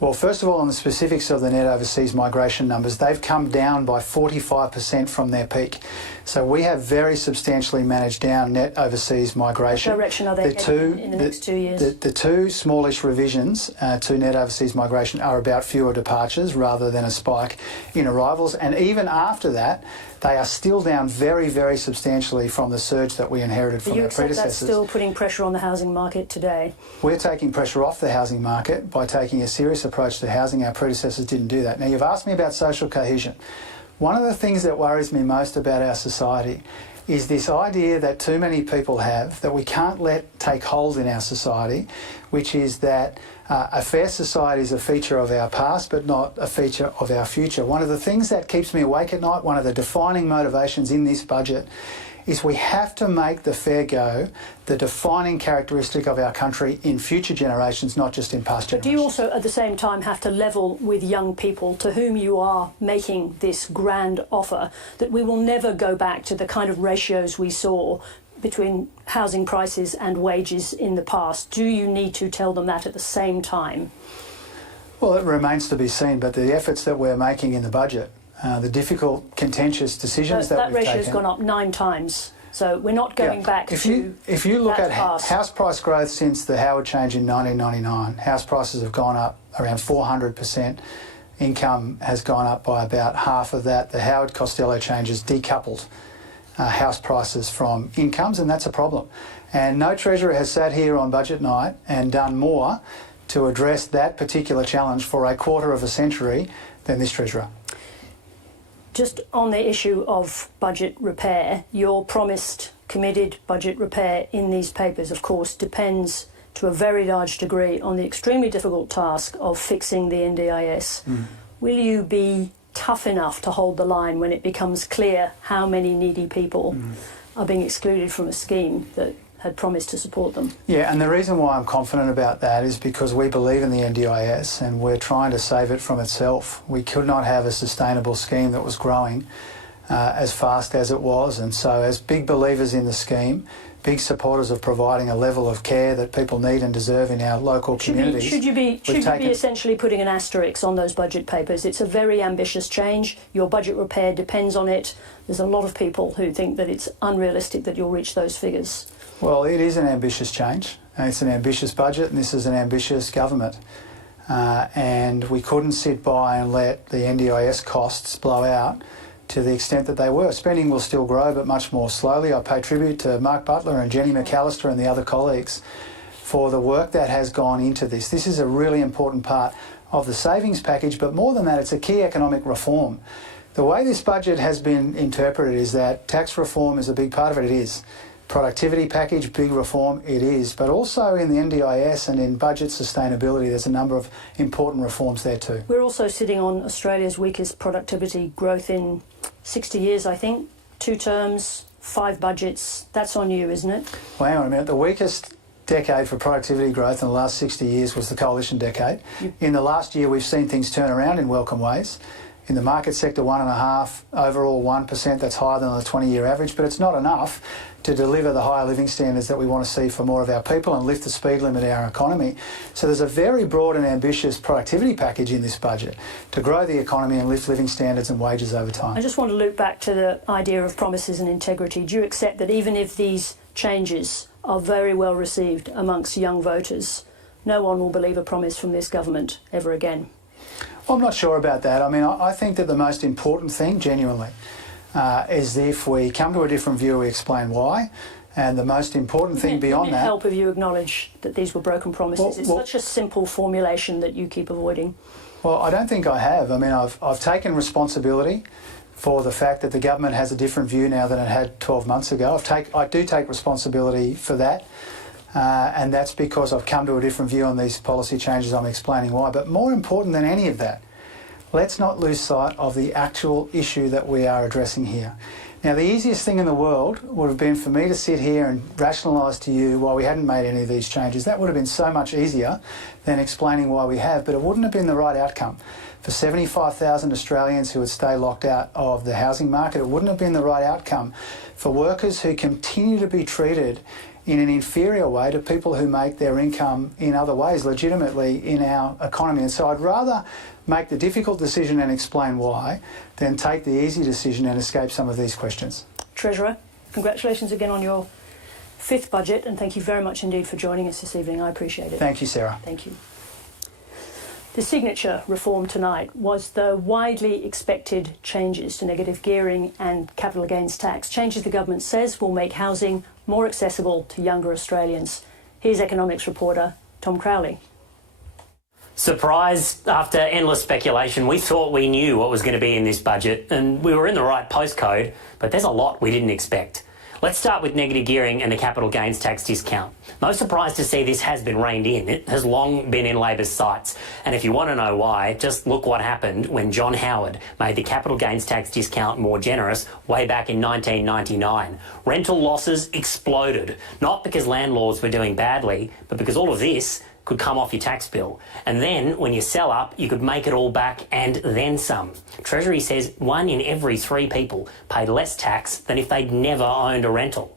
Well, first of all, on the specifics of the net overseas migration numbers, they've come down by 45% from their peak. So we have very substantially managed down net overseas migration. What direction are they heading in the next 2 years? The two smallish revisions to net overseas migration are about fewer departures rather than a spike in arrivals. And even after that, they are still down very, very substantially from the surge that we inherited from our predecessors. That's still putting pressure on the housing market today? We're taking pressure off the housing market by taking a serious approach to housing. Our predecessors didn't do that. Now, you've asked me about social cohesion. One of the things that worries me most about our society is this idea that too many people have that we can't let take hold in our society, which is that a fair society is a feature of our past but not a feature of our future. One of the things that keeps me awake at night, one of the defining motivations in this budget, is we have to make the fair go the defining characteristic of our country in future generations, not just in past generations. Do you also, at the same time, have to level with young people to whom you are making this grand offer that we will never go back to the kind of ratios we saw between housing prices and wages in the past? Do you need to tell them that at the same time? Well, it remains to be seen, but the efforts that we're making in the budget, the difficult, contentious decisions that we've taken... That ratio's gone up 9 times, so we're not going back to If you look at past. house price growth since the Howard change in 1999, house prices have gone up around 400%. Income has gone up by about half of that. The Howard Costello changes decoupled house prices from incomes, and that's a problem. And no Treasurer has sat here on budget night and done more to address that particular challenge for a quarter of a century than this Treasurer. Just on the issue of budget repair, your promised committed budget repair in these papers, of course, depends to a very large degree on the extremely difficult task of fixing the NDIS. Will you be tough enough to hold the line when it becomes clear how many needy people are being excluded from a scheme that had promised to support them? Yeah, and the reason why I'm confident about that is because we believe in the NDIS and we're trying to save it from itself. We could not have a sustainable scheme that was growing as fast as it was, and so as big believers in the scheme, big supporters of providing a level of care that people need and deserve in our local communities. Should you be essentially putting an asterisk on those budget papers? It's a very ambitious change. Your budget repair depends on it. There's a lot of people who think that it's unrealistic that you'll reach those figures. Well, it is an ambitious change. It's an ambitious budget, and this is an ambitious government. And we couldn't sit by and let the NDIS costs blow out to the extent that they were. Spending will still grow, but much more slowly. I pay tribute to Mark Butler and Jenny McAllister and the other colleagues for the work that has gone into this. This is a really important part of the savings package, but more than that, it's a key economic reform. The way this budget has been interpreted is that tax reform is a big part of it. It is. Productivity package, big reform, it is. But also in the NDIS and in budget sustainability, there's a number of important reforms there too. We're also sitting on Australia's weakest productivity growth in 60 years, I think. 2 terms, 5 budgets. That's on you, isn't it? Well, hang on a minute. The weakest decade for productivity growth in the last 60 years was the coalition decade. In the last year, we've seen things turn around in welcome ways. In the market sector, 1.5%, overall 1%, that's higher than the 20-year average, but it's not enough to deliver the higher living standards that we want to see for more of our people and lift the speed limit in our economy. So there's a very broad and ambitious productivity package in this budget to grow the economy and lift living standards and wages over time. I just want to loop back to the idea of promises and integrity. Do you accept that even if these changes are very well received amongst young voters, no one will believe a promise from this government ever again? Well, I'm not sure about that. I mean, I think that the most important thing, genuinely, is if we come to a different view, we explain why. And the most important thing beyond that... Would it help if you acknowledge that these were broken promises? It's such a simple formulation that you keep avoiding. Well, I don't think I have. I mean, I've taken responsibility for the fact that the government has a different view now than it had 12 months ago. I do take responsibility for that. and that's because I've come to a different view on these policy changes. I'm explaining why. But more important than any of that, let's not lose sight of the actual issue that we are addressing here. Now, the easiest thing in the world would have been for me to sit here and rationalise to you why we hadn't made any of these changes. That would have been so much easier than explaining why we have, but it wouldn't have been the right outcome. For 75,000 Australians who would stay locked out of the housing market, it wouldn't have been the right outcome for workers who continue to be treated in an inferior way to people who make their income in other ways legitimately in our economy. And so I'd rather make the difficult decision and explain why than take the easy decision and escape some of these questions. Treasurer, congratulations again on your 5th budget, and thank you very much indeed for joining us this evening. I appreciate it. Thank you, Sarah. Thank you. The signature reform tonight was the widely expected changes to negative gearing and capital gains tax, changes the government says will make housing more accessible to younger Australians. Here's economics reporter Tom Crowley. Surprise, after endless speculation, we thought we knew what was going to be in this budget, and we were in the right postcode, but there's a lot we didn't expect. Let's start with negative gearing and the capital gains tax discount. No surprise to see this has been reined in. It has long been in Labor's sights. And if you want to know why, just look what happened when John Howard made the capital gains tax discount more generous way back in 1999. Rental losses exploded, not because landlords were doing badly, but because all of this could come off your tax bill. And then, when you sell up, you could make it all back and then some. Treasury says 1 in every 3 people paid less tax than if they'd never owned a rental.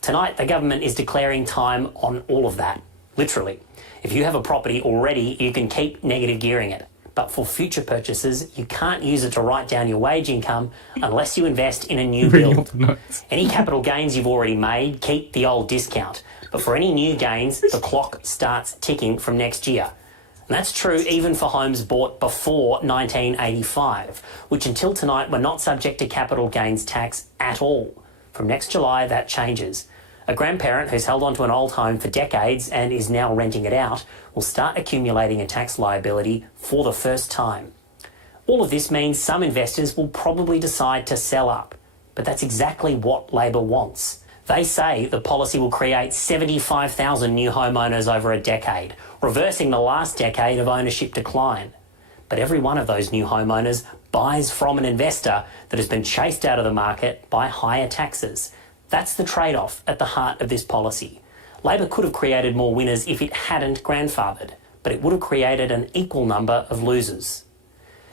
Tonight, the government is declaring time on all of that, literally. If you have a property already, you can keep negative gearing it. But for future purchases, you can't use it to write down your wage income unless you invest in a new build. Any capital gains you've already made, keep the old discount. But for any new gains, the clock starts ticking from next year. And that's true even for homes bought before 1985, which until tonight were not subject to capital gains tax at all. From next July, that changes. A grandparent who's held onto an old home for decades and is now renting it out will start accumulating a tax liability for the first time. All of this means some investors will probably decide to sell up, but that's exactly what Labor wants. They say the policy will create 75,000 new homeowners over a decade, reversing the last decade of ownership decline. But every one of those new homeowners buys from an investor that has been chased out of the market by higher taxes. That's the trade-off at the heart of this policy. Labor could have created more winners if it hadn't grandfathered, but it would have created an equal number of losers.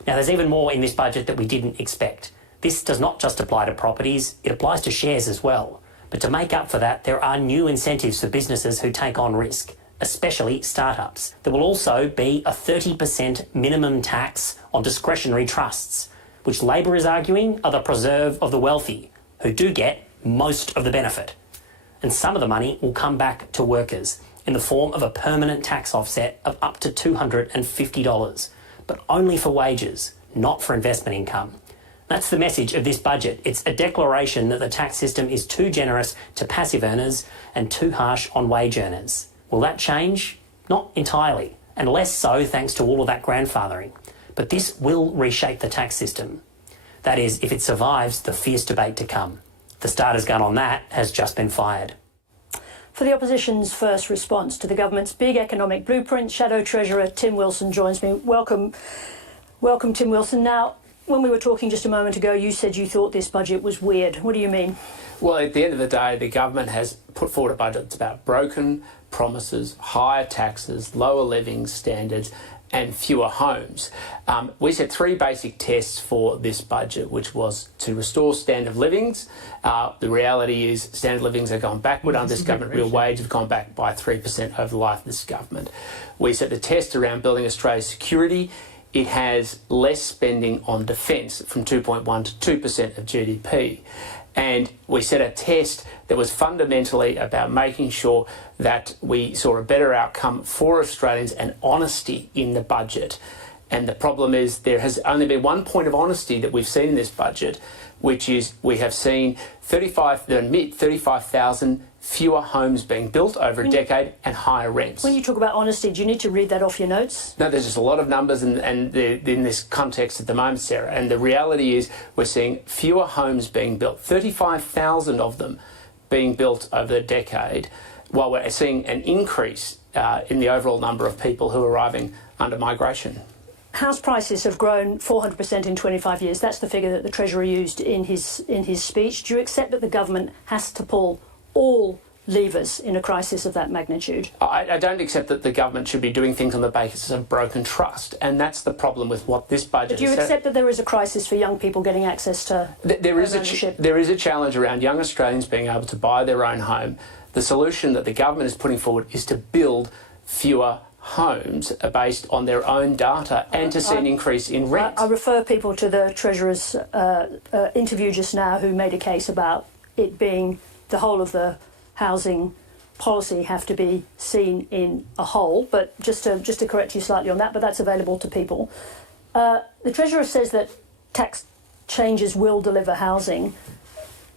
Now, there's even more in this budget that we didn't expect. This does not just apply to properties, it applies to shares as well. But to make up for that, there are new incentives for businesses who take on risk, especially startups. There will also be a 30% minimum tax on discretionary trusts, which Labor is arguing are the preserve of the wealthy, who do get most of the benefit. And some of the money will come back to workers in the form of a permanent tax offset of up to $250, but only for wages, not for investment income. That's the message of this budget. It's a declaration that the tax system is too generous to passive earners and too harsh on wage earners. Will that change? Not entirely, and less so thanks to all of that grandfathering. But this will reshape the tax system. That is, if it survives the fierce debate to come. The starter's gun on that has just been fired. For the opposition's first response to the government's big economic blueprint, Shadow Treasurer Tim Wilson joins me. Welcome, Tim Wilson. Now, when we were talking just a moment ago, you said you thought this budget was weird. What do you mean? Well, at the end of the day, the government has put forward a budget that's about broken promises, higher taxes, lower living standards, and fewer homes. We set 3 basic tests for this budget, which was to restore standard of livings. The reality is standard of livings have gone backward under this government. Real wages have gone back by 3% over the life of this government. We set the test around building Australia's security. It has less spending on defence, from 2.1 to 2% of GDP. And we set a test that was fundamentally about making sure that we saw a better outcome for Australians and honesty in the budget. And the problem is there has only been 1 point of honesty that we've seen in this budget, which is we have seen 35,000 fewer homes being built over a decade and higher rents. When you talk about honesty, do you need to read that off your notes? No, there's just a lot of numbers in this context at the moment, Sarah. And the reality is we're seeing fewer homes being built, 35,000 of them being built over the decade, while we're seeing an increase in the overall number of people who are arriving under migration. House prices have grown 400% in 25 years. That's the figure that the Treasurer used in his speech. Do you accept that the government has to pull all levers in a crisis of that magnitude? I don't accept that the government should be doing things on the basis of broken trust, and that's the problem with what this budget is. Do you accept that there is a crisis for young people getting access to ownership? There is a challenge around young Australians being able to buy their own home. The solution that the government is putting forward is to build fewer homes based on their own data and to see an increase in rent. I refer people to the Treasurer's interview just now, who made a case about it being the whole of the housing policy have to be seen in a whole. But just to correct you slightly on that, but that's available to people. The Treasurer says that tax changes will deliver housing.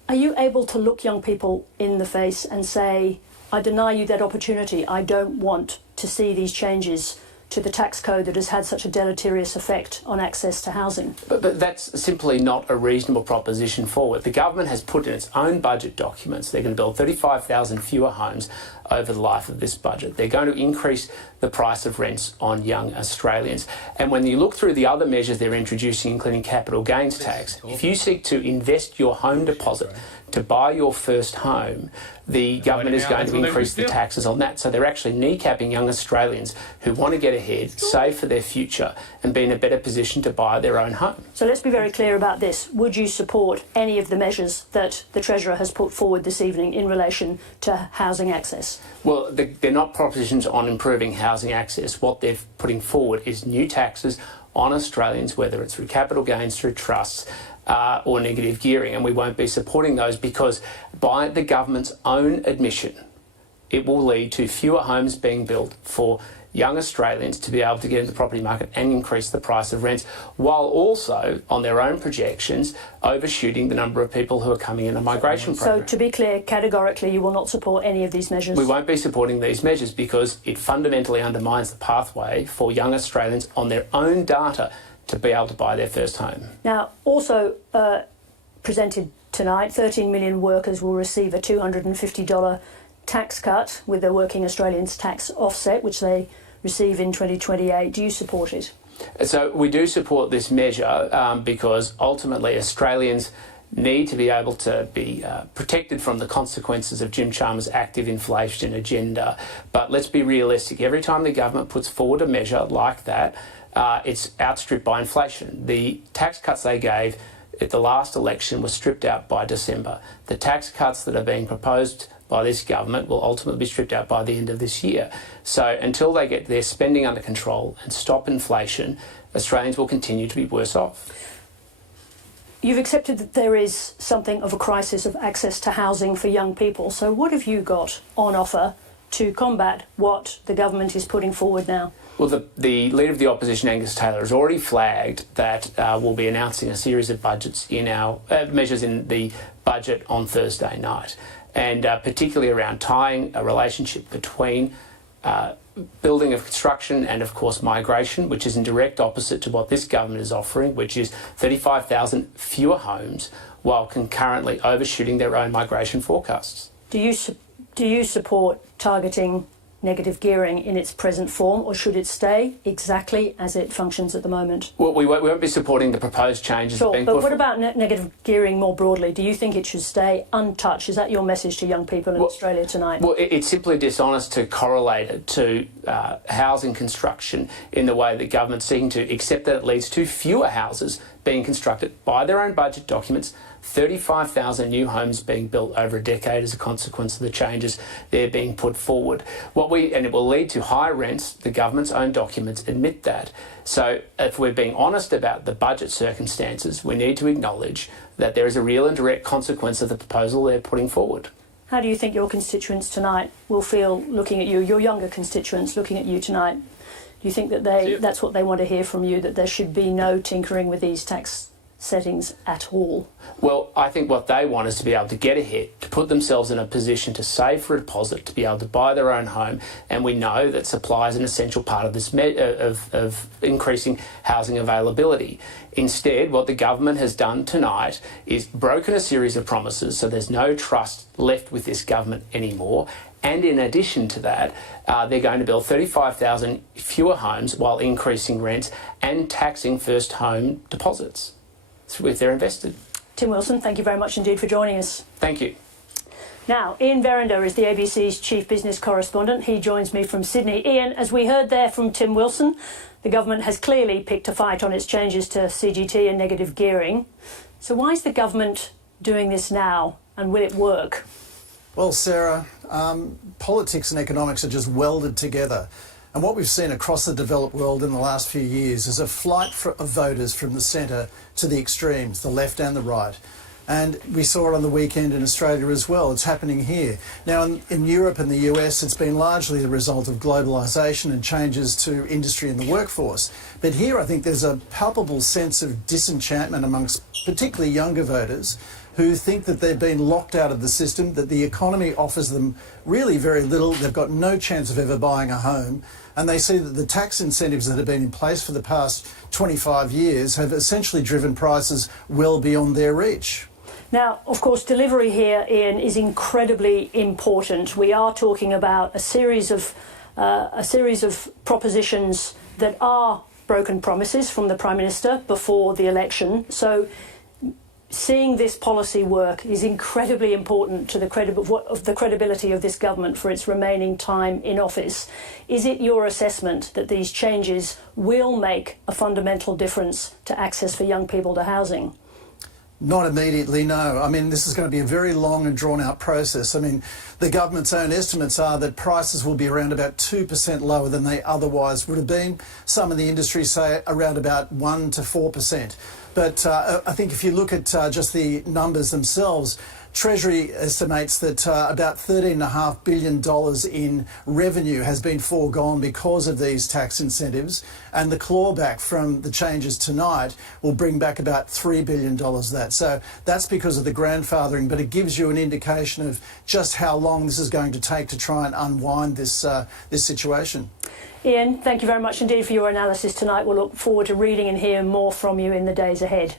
Are you able to look young people in the face and say, I deny you that opportunity. I don't want to see these changes to the tax code that has had such a deleterious effect on access to housing? But that's simply not a reasonable proposition forward. The government has put in its own budget documents they're going to build 35,000 fewer homes over the life of this budget. They're going to increase the price of rents on young Australians. And when you look through the other measures they're introducing, including capital gains tax, if you seek to invest your home deposit to buy your first home, the government is going to increase the taxes on that. So they're actually kneecapping young Australians who want to get ahead, save for their future and be in a better position to buy their own home. So let's be very clear about this. Would you support any of the measures that the Treasurer has put forward this evening in relation to housing access? Well, they're not propositions on improving housing access. What they're putting forward is new taxes on Australians, whether it's through capital gains, through trusts, or negative gearing, and we won't be supporting those because, by the government's own admission, it will lead to fewer homes being built for young Australians to be able to get into the property market and increase the price of rents, while also, on their own projections, overshooting the number of people who are coming in a migration program. So, to be clear, categorically, you will not support any of these measures? We won't be supporting these measures because it fundamentally undermines the pathway for young Australians on their own data to be able to buy their first home. Now, also presented tonight, 13 million workers will receive a $250 tax cut with their Working Australians tax offset, which they receive in 2028. Do you support it? So we do support this measure because ultimately Australians need to be able to be protected from the consequences of Jim Chalmers' active inflation agenda. But let's be realistic. Every time the government puts forward a measure like that, it's outstripped by inflation. The tax cuts they gave at the last election were stripped out by December. The tax cuts that are being proposed by this government will ultimately be stripped out by the end of this year. So until they get their spending under control and stop inflation, Australians will continue to be worse off. You've accepted that there is something of a crisis of access to housing for young people. So what have you got on offer to combat what the government is putting forward now? Well, the Leader of the Opposition, Angus Taylor, has already flagged that we'll be announcing a series of budgets in our measures in the budget on Thursday night, and particularly around tying a relationship between building of construction and, of course, migration, which is in direct opposite to what this government is offering, which is 35,000 fewer homes while concurrently overshooting their own migration forecasts. Do you support targeting negative gearing in its present form, or should it stay exactly as it functions at the moment? Well, we won't be supporting the proposed changes. Sure, but what about negative gearing more broadly? Do you think it should stay untouched? Is that your message to young people in Australia tonight? Well, it's simply dishonest to correlate it to housing construction in the way the government's seeking to, except that it leads to fewer houses being constructed by their own budget documents, 35,000 new homes being built over a decade as a consequence of the changes they're being put forward. And it will lead to higher rents. The government's own documents admit that. So if we're being honest about the budget circumstances, we need to acknowledge that there is a real and direct consequence of the proposal they're putting forward. How do you think your constituents tonight will feel looking at you, your younger constituents looking at you tonight? Do you think that that's what they want to hear from you, that there should be no tinkering with these tax settings at all? Well, I think what they want is to be able to get ahead, to put themselves in a position to save for a deposit, to be able to buy their own home. And we know that supply is an essential part of this of increasing housing availability. Instead, what the government has done tonight is broken a series of promises, so there's no trust left with this government anymore. And in addition to that, they're going to build 35,000 fewer homes while increasing rents and taxing first home deposits if they're invested. Tim Wilson, thank you very much indeed for joining us. Thank you. Now, Ian Verinder is the ABC's chief business correspondent. He joins me from Sydney. Ian, as we heard there from Tim Wilson, the government has clearly picked a fight on its changes to CGT and negative gearing. So why is the government doing this now, and will it work? Well, Sarah, politics and economics are just welded together. And what we've seen across the developed world in the last few years is a flight of voters from the centre to the extremes, the left and the right. And we saw it on the weekend in Australia as well. It's happening here. Now, in Europe and the US, it's been largely the result of globalisation and changes to industry and the workforce. But here, I think there's a palpable sense of disenchantment amongst particularly younger voters who think that they've been locked out of the system, that the economy offers them really very little. They've got no chance of ever buying a home. And they see that the tax incentives that have been in place for the past 25 years have essentially driven prices well beyond their reach. Now, of course, delivery here, Ian, is incredibly important. We are talking about a series of propositions that are broken promises from the Prime Minister before the election. So seeing this policy work is incredibly important to the credibility of this government for its remaining time in office. Is it your assessment that these changes will make a fundamental difference to access for young people to housing? Not immediately, no. I mean, this is going to be a very long and drawn-out process. I mean, the government's own estimates are that prices will be around about 2% lower than they otherwise would have been. Some in the industry say around about 1 to 4%. But I think if you look at just the numbers themselves, Treasury estimates that about $13.5 billion in revenue has been foregone because of these tax incentives, and the clawback from the changes tonight will bring back about $3 billion of that. So that's because of the grandfathering, but it gives you an indication of just how long this is going to take to try and unwind this situation. Ian, thank you very much indeed for your analysis tonight. We'll look forward to reading and hearing more from you in the days ahead.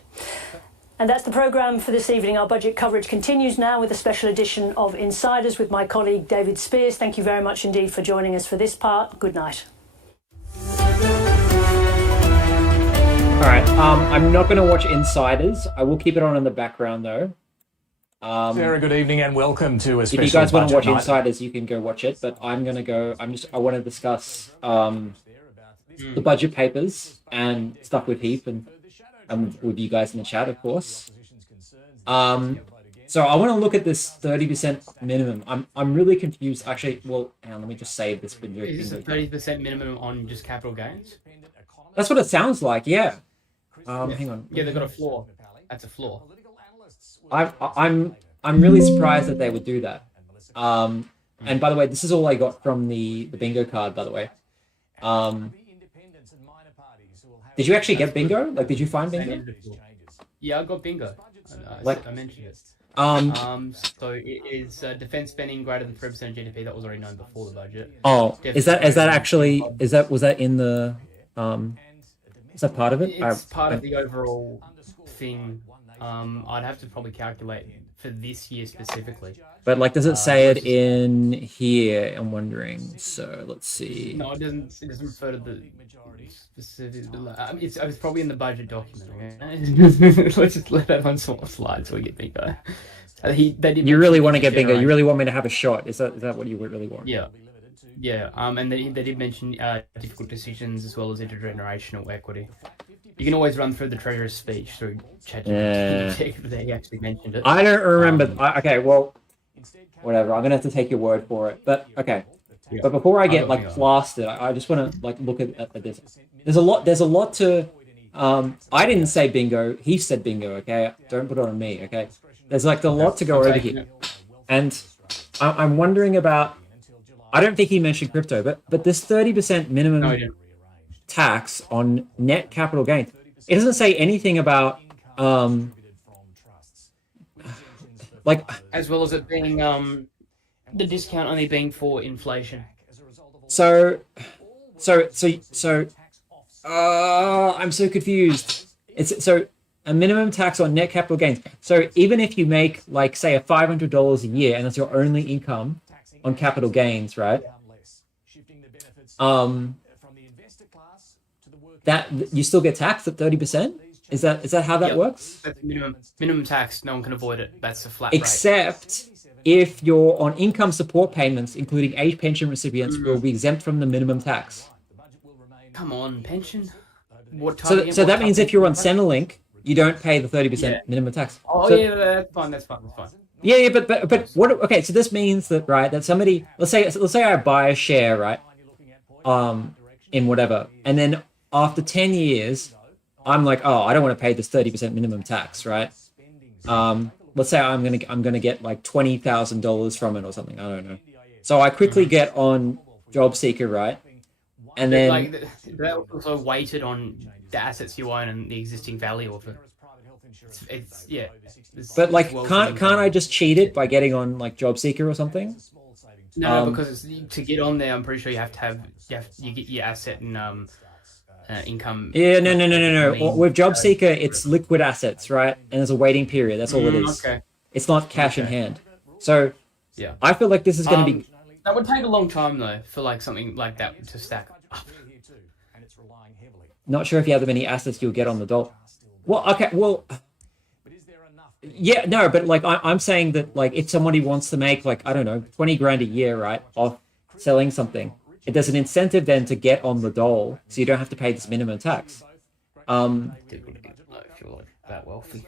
And that's the programme for this evening. Our budget coverage continues now with a special edition of Insiders with my colleague David Spears. Thank you very much indeed for joining us for this part. Good night. All right, I'm not going to watch Insiders. I will keep it on in the background though. Sarah, good evening and welcome to a special. If you guys want to watch night. Insiders, you can go watch it. But I'm going to go. I want to discuss the budget papers and stuff with Heath and with you guys in the chat, of course. So I want to look at this 30% minimum. I'm really confused. Actually, well, hang on, let me just save this video. Is this a 30% minimum on just capital gains? That's what it sounds like. Yeah. Hang on. Yeah, they've got a floor. That's a floor. I'm really surprised that they would do that. And by the way, this is all I got from the bingo card. By the way, did you actually get bingo? Like, did you find bingo? Yeah, I got bingo. I mentioned it. So it is defense spending greater than 3% of GDP. That was already known before the budget. Oh, is that actually was that in the is that part of it? It's part of the overall thing. I'd have to probably calculate for this year specifically. But like, does it say it in here? I'm wondering. So let's see. No, it doesn't. It doesn't refer to the specific. It's probably in the budget document. Okay? Let's just let that one slide so we get bingo. You really want to get bingo? You really want me to have a shot? Is that what you really want? Yeah. Yeah. And they did mention difficult decisions as well as intergenerational equity. You can always run through the Treasurer's speech through ChatGPT. They actually mentioned it. I don't remember. Okay, well, whatever. I'm gonna have to take your word for it. But okay. Yeah. But before I get plastered, I just want to look at this. There's a lot to. I didn't say bingo. He said bingo. Okay, don't put it on me. Okay. There's a lot to go over here, and I'm wondering about. I don't think he mentioned crypto, but this 30% minimum tax on net capital gains. It doesn't say anything about like as well as it being the discount only being for inflation. So I'm so confused. It's so a minimum tax on net capital gains. So even if you make like say a $500 a year and that's your only income on capital gains, right? That you still get taxed at 30%. Is that how that works? That's minimum tax. No one can avoid it. That's a flat Except if you're on income support payments, including age pension recipients, will be exempt from the minimum tax. Come on, pension. So that means if you're on Centrelink, you don't pay the 30% minimum tax. Oh so, yeah, that's fine. Yeah, but what? Okay, so this means that that somebody, let's say I buy a share, right, in whatever, and then after 10 years, I'm like, oh, I don't want to pay this 30% minimum tax, right? Let's say I'm gonna get like $20,000 from it or something. I don't know. So I quickly get on Job Seeker, right? And then like that also weighted on the assets you own and the existing value of it. But like, can't I just cheat it by getting on like Job Seeker or something? No, because to get on there, I'm pretty sure you get your asset and income. Yeah, no. With Job Seeker, it's liquid assets, right? And there's a waiting period. That's all it is. Okay. It's not cash in hand. So I feel like this is going to be. That would take a long time though for like something like that to stack up. Not sure if you have that many assets you'll get on the dole. Well, okay, well. Yeah, no, but like I'm saying that like if somebody wants to make like, I don't know, 20 grand a year, right, off selling something, there's an incentive then to get on the dole, so you don't have to pay this minimum tax. If you're like that wealthy.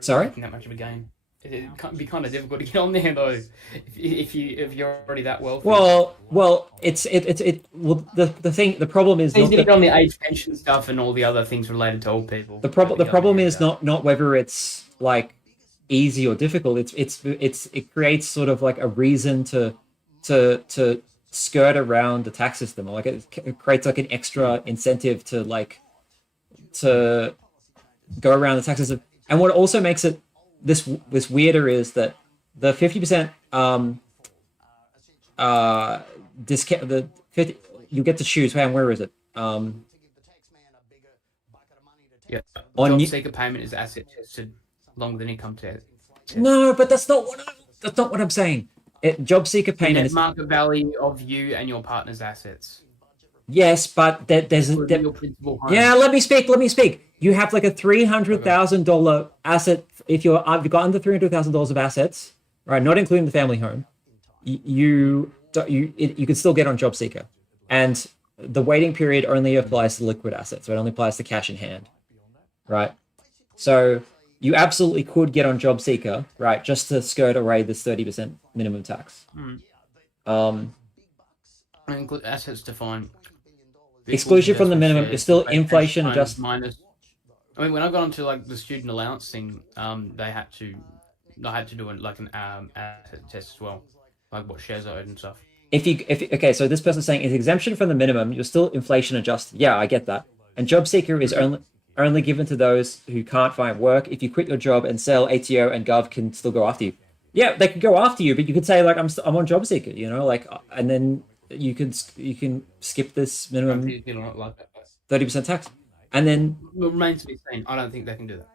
Sorry? That much of a gain. It can be kind of difficult to get on there though, if you're already that wealthy. Well, the problem is not to get on the age pension stuff and all the other things related to old people. The problem is not whether it's like easy or difficult. It creates sort of like a reason to skirt around the tax system, or like it creates like an extra incentive to go around the tax system. And what also makes it this weirder is that the 50% discount, the 50, you get to choose. Where is it? Job seeker payment is asset tested longer than income test. No, but that's not what I'm saying. Job seeker payment is market value of you and your partner's assets. Yes, but there's let me speak. You have like a $300,000 asset. If you've got under $300,000 of assets, right, not including the family home, you can still get on Job Seeker, and the waiting period only applies to liquid assets. So it only applies to cash in hand, right? So you absolutely could get on Job Seeker, right, just to skirt away this 30% minimum tax. Include assets defined. Exclusion from the minimum is still inflation adjusted. Minus. I mean, when I got onto like the student allowance thing, I had to do like an asset test as well, like what shares I owed and stuff. Okay, so this person's saying it's exemption from the minimum. You're still inflation adjusted. Yeah, I get that. And Job Seeker is only given to those who can't find work. If you quit your job and sell, ATO and Gov can still go after you. Yeah, they can go after you, but you could say like I'm on Job Seeker, and then you can skip this minimum 30% tax. And then it remains to be seen. I don't think they can do that.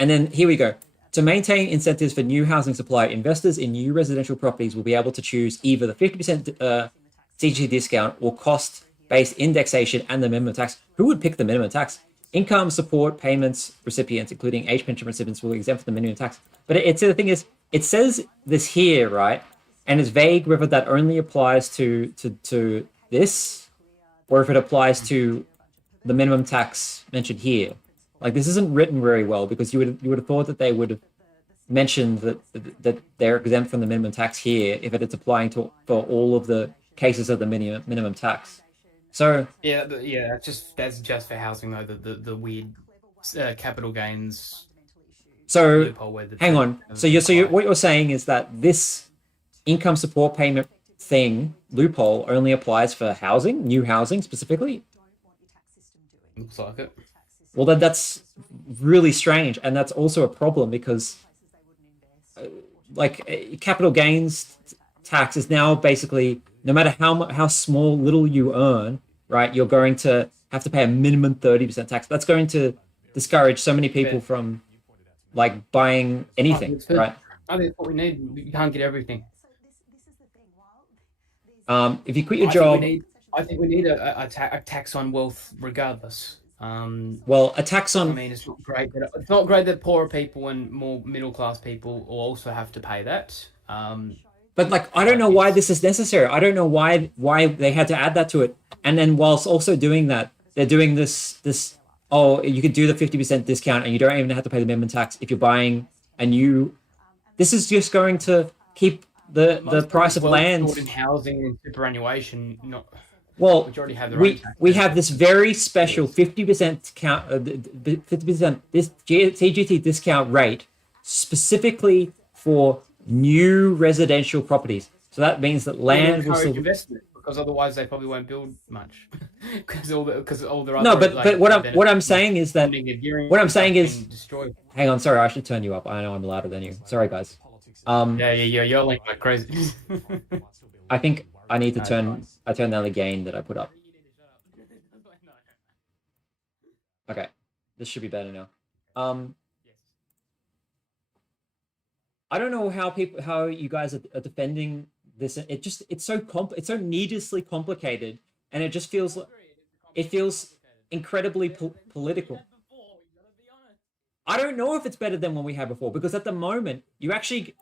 And then here we go. To maintain incentives for new housing supply, investors in new residential properties will be able to choose either the 50% CGT discount or cost-based indexation and the minimum tax. Who would pick the minimum tax? Income support payments recipients, including age pension recipients, will be exempt from the minimum tax. But the thing is, it says this here, right? And it's vague whether that only applies to this, or if it applies to the minimum tax mentioned here. Like, this isn't written very well, because you would have thought that they would have mentioned that they're exempt from the minimum tax here if it's applying for all of the cases of the minimum tax. So that's just for housing though. The weird capital gains. So hang on. So what you're saying is that this income support payment thing loophole only applies for housing, new housing specifically. Looks like it. Well, then that's really strange, and that's also a problem because, capital gains tax is now basically no matter how small little you earn, right? You're going to have to pay a minimum 30% tax. That's going to discourage so many people from like buying anything, right? I think what we need. You can't get everything. If you quit your job, I think we need a tax on wealth, regardless. Well, a tax on. I mean, it's not great. It's not great that poorer people and more middle class people will also have to pay that. But like, I don't know why this is necessary. I don't know why they had to add that to it. And then whilst also doing that, they're doing this. Oh, you could do the 50% discount, and you don't even have to pay the minimum tax if you're buying a new. This is just going to keep the price of land in housing and superannuation. Not well. Which already have their we own tax. We have this very special 50% discount, 50% this CGT discount rate specifically for new residential properties. So that means that land will still investment, because otherwise they probably won't build much. Because all the other no, but what I'm saying is that what I'm saying is destroyed. Hang on, sorry, I should turn you up. I know I'm louder than you. Sorry, guys. Yeah, you're yelling like crazy. I think I need to turn down the gain that I put up. Okay, this should be better now. I don't know how you guys are defending this. It's so needlessly complicated, and it just feels incredibly political. I don't know if it's better than what we had before, because at the moment you actually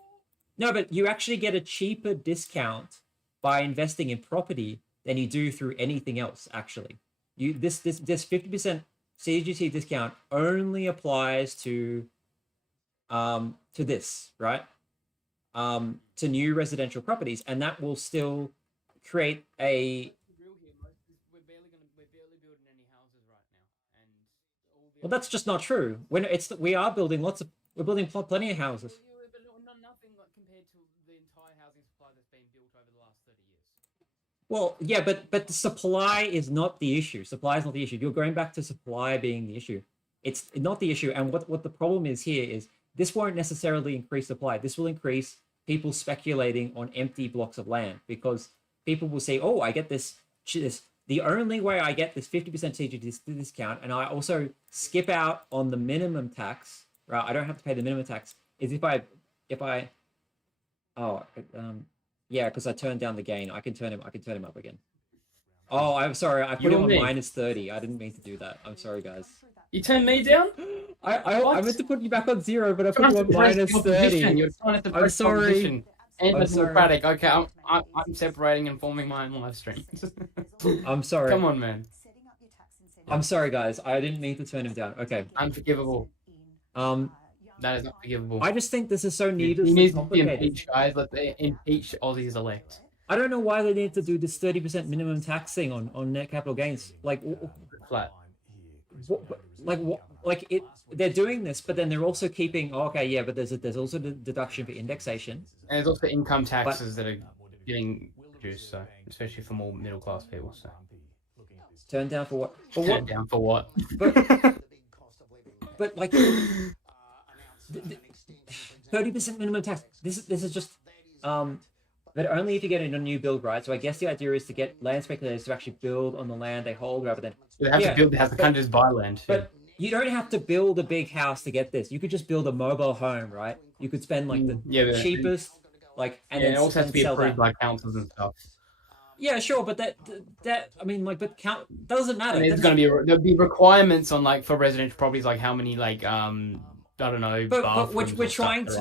get a cheaper discount by investing in property than you do through anything else. Actually, this 50% CGT discount only applies to this, right? To new residential properties, and that will still create a. Well, that's just not true. We are building we're building plenty of houses. Nothing compared to the entire housing supply that's been built over the last 30 years. Well, yeah, but the supply is not the issue. Supply is not the issue. You're going back to supply being the issue. It's not the issue. And what the problem is here is this won't necessarily increase supply. This will increase people speculating on empty blocks of land, because people will say, oh, I get this. The only way I get this 50% CGT discount, and I also skip out on the minimum tax, right? I don't have to pay the minimum tax, is if I because I turned down the gain. I can turn him up again. Oh, I'm sorry. I put him on -30. I didn't mean to do that. I'm sorry, guys. You turned me down? I meant to put you back on 0, but I put you on -30. You're trying to I'm sorry. Anti-democratic. Okay, I'm separating and forming my own live stream. I'm sorry. Come on, man. I'm sorry, guys. I didn't mean to turn him down. Okay. Unforgivable. That is not forgivable. I just think this is so needlessly He needs complicated. to be impeached, guys. Let the impeach Aussies elect. I don't know why they need to do this 30% minimum tax thing on net capital gains. Flat. They're doing this, but then they're also keeping. Oh, okay, yeah, but there's also the deduction for indexation. And there's also income taxes that are getting reduced, so especially for more middle class people. So turn down for what? Turn down for what? But like 30% minimum tax. This is just but only if you get in a new build, right? So I guess the idea is to get land speculators to actually build on the land they hold rather than they have to build the house. They can't just buy land. But you don't have to build a big house to get this. You could just build a mobile home, right? You could spend like the cheapest, and then it also has to be approved that by councils and stuff. Yeah, sure, but that I mean, but count doesn't matter. And there'll be requirements on for residential properties, like how many I don't know. But we're trying to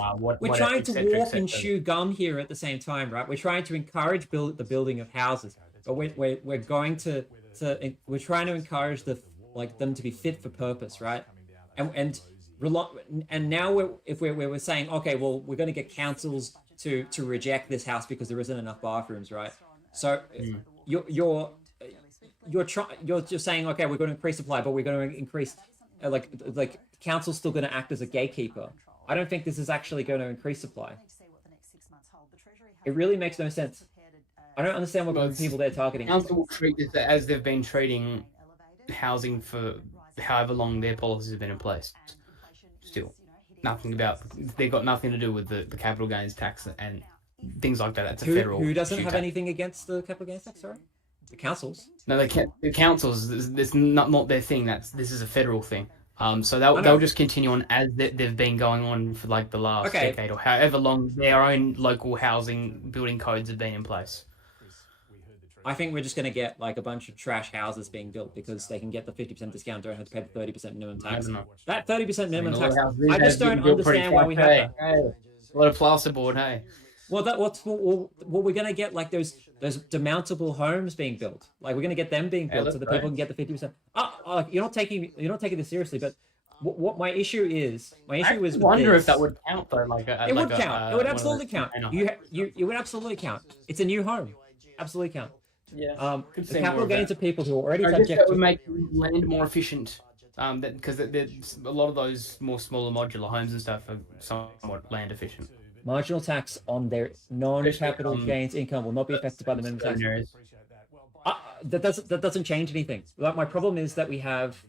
walk and chew gum here at the same time, right? We're trying to encourage the building of houses, but we're going to we're trying to encourage them to be fit for purpose, right? And now we're saying, okay, well, we're going to get councils to reject this house because there isn't enough bathrooms, right? So you're saying, okay, we're going to increase supply, but we're going to increase council's still going to act as a gatekeeper. I don't think this is actually going to increase supply. It really makes no sense. I don't understand what people they're targeting. Council will treat this as they've been treating housing for however long their policies have been in place. Still, they've got nothing to do with the capital gains tax and things like that. It's a federal. Who doesn't have tax. anything against the capital gains tax? Sorry, the councils. No, they can't. The councils. This not their thing. This is a federal thing. So they'll just continue on as they've been going on for like the last decade or however long their own local housing building codes have been in place. I think we're just going to get like a bunch of trash houses being built because they can get the 50% discount, don't have to pay the 30% minimum tax. That 30% minimum tax, I just don't understand why we have that. Hey, a lot of plasterboard, hey. Well, we're going to get like those demountable homes being built. Like we're going to get them being built so that people can get the 50%. You're not taking this seriously, but what my issue is, I wonder if that would count though. It would count. It would absolutely count. You would absolutely count. It's a new home. Absolutely count. Yeah. The capital gains of people who are already I subject guess that to would make land more efficient. Because a lot of those more smaller modular homes and stuff are somewhat land efficient. Marginal tax on their non-capital gains income will not be affected by the minimum tax. That doesn't change anything. Like my problem is that we have,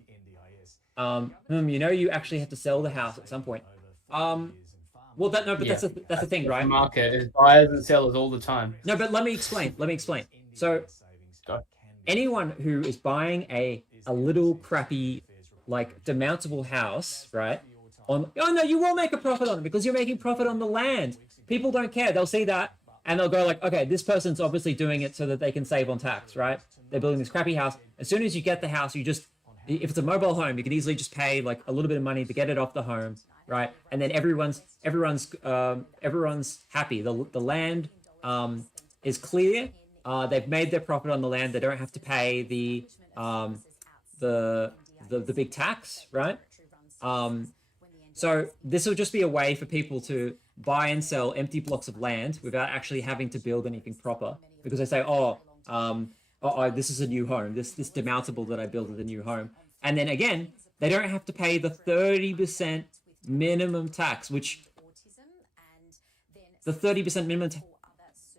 you actually have to sell the house at some point. That's the thing, right? The market is buyers and sellers all the time. No, but let me explain. So, anyone who is buying a little crappy, like demountable house, right? You will make a profit on it because you're making profit on the land. People don't care. They'll see that and they'll go like, okay, this person's obviously doing it so that they can save on tax, right? They're building this crappy house. As soon as you get the house, if it's a mobile home, you can easily just pay like a little bit of money to get it off the home, right? And then everyone's happy. The land is clear. They've made their profit on the land. They don't have to pay the big tax, right? So this will just be a way for people to buy and sell empty blocks of land without actually having to build anything proper, because they say, this is a new home. This demountable that I built is a new home, and then again, they don't have to pay the 30% minimum tax, which the 30% minimum.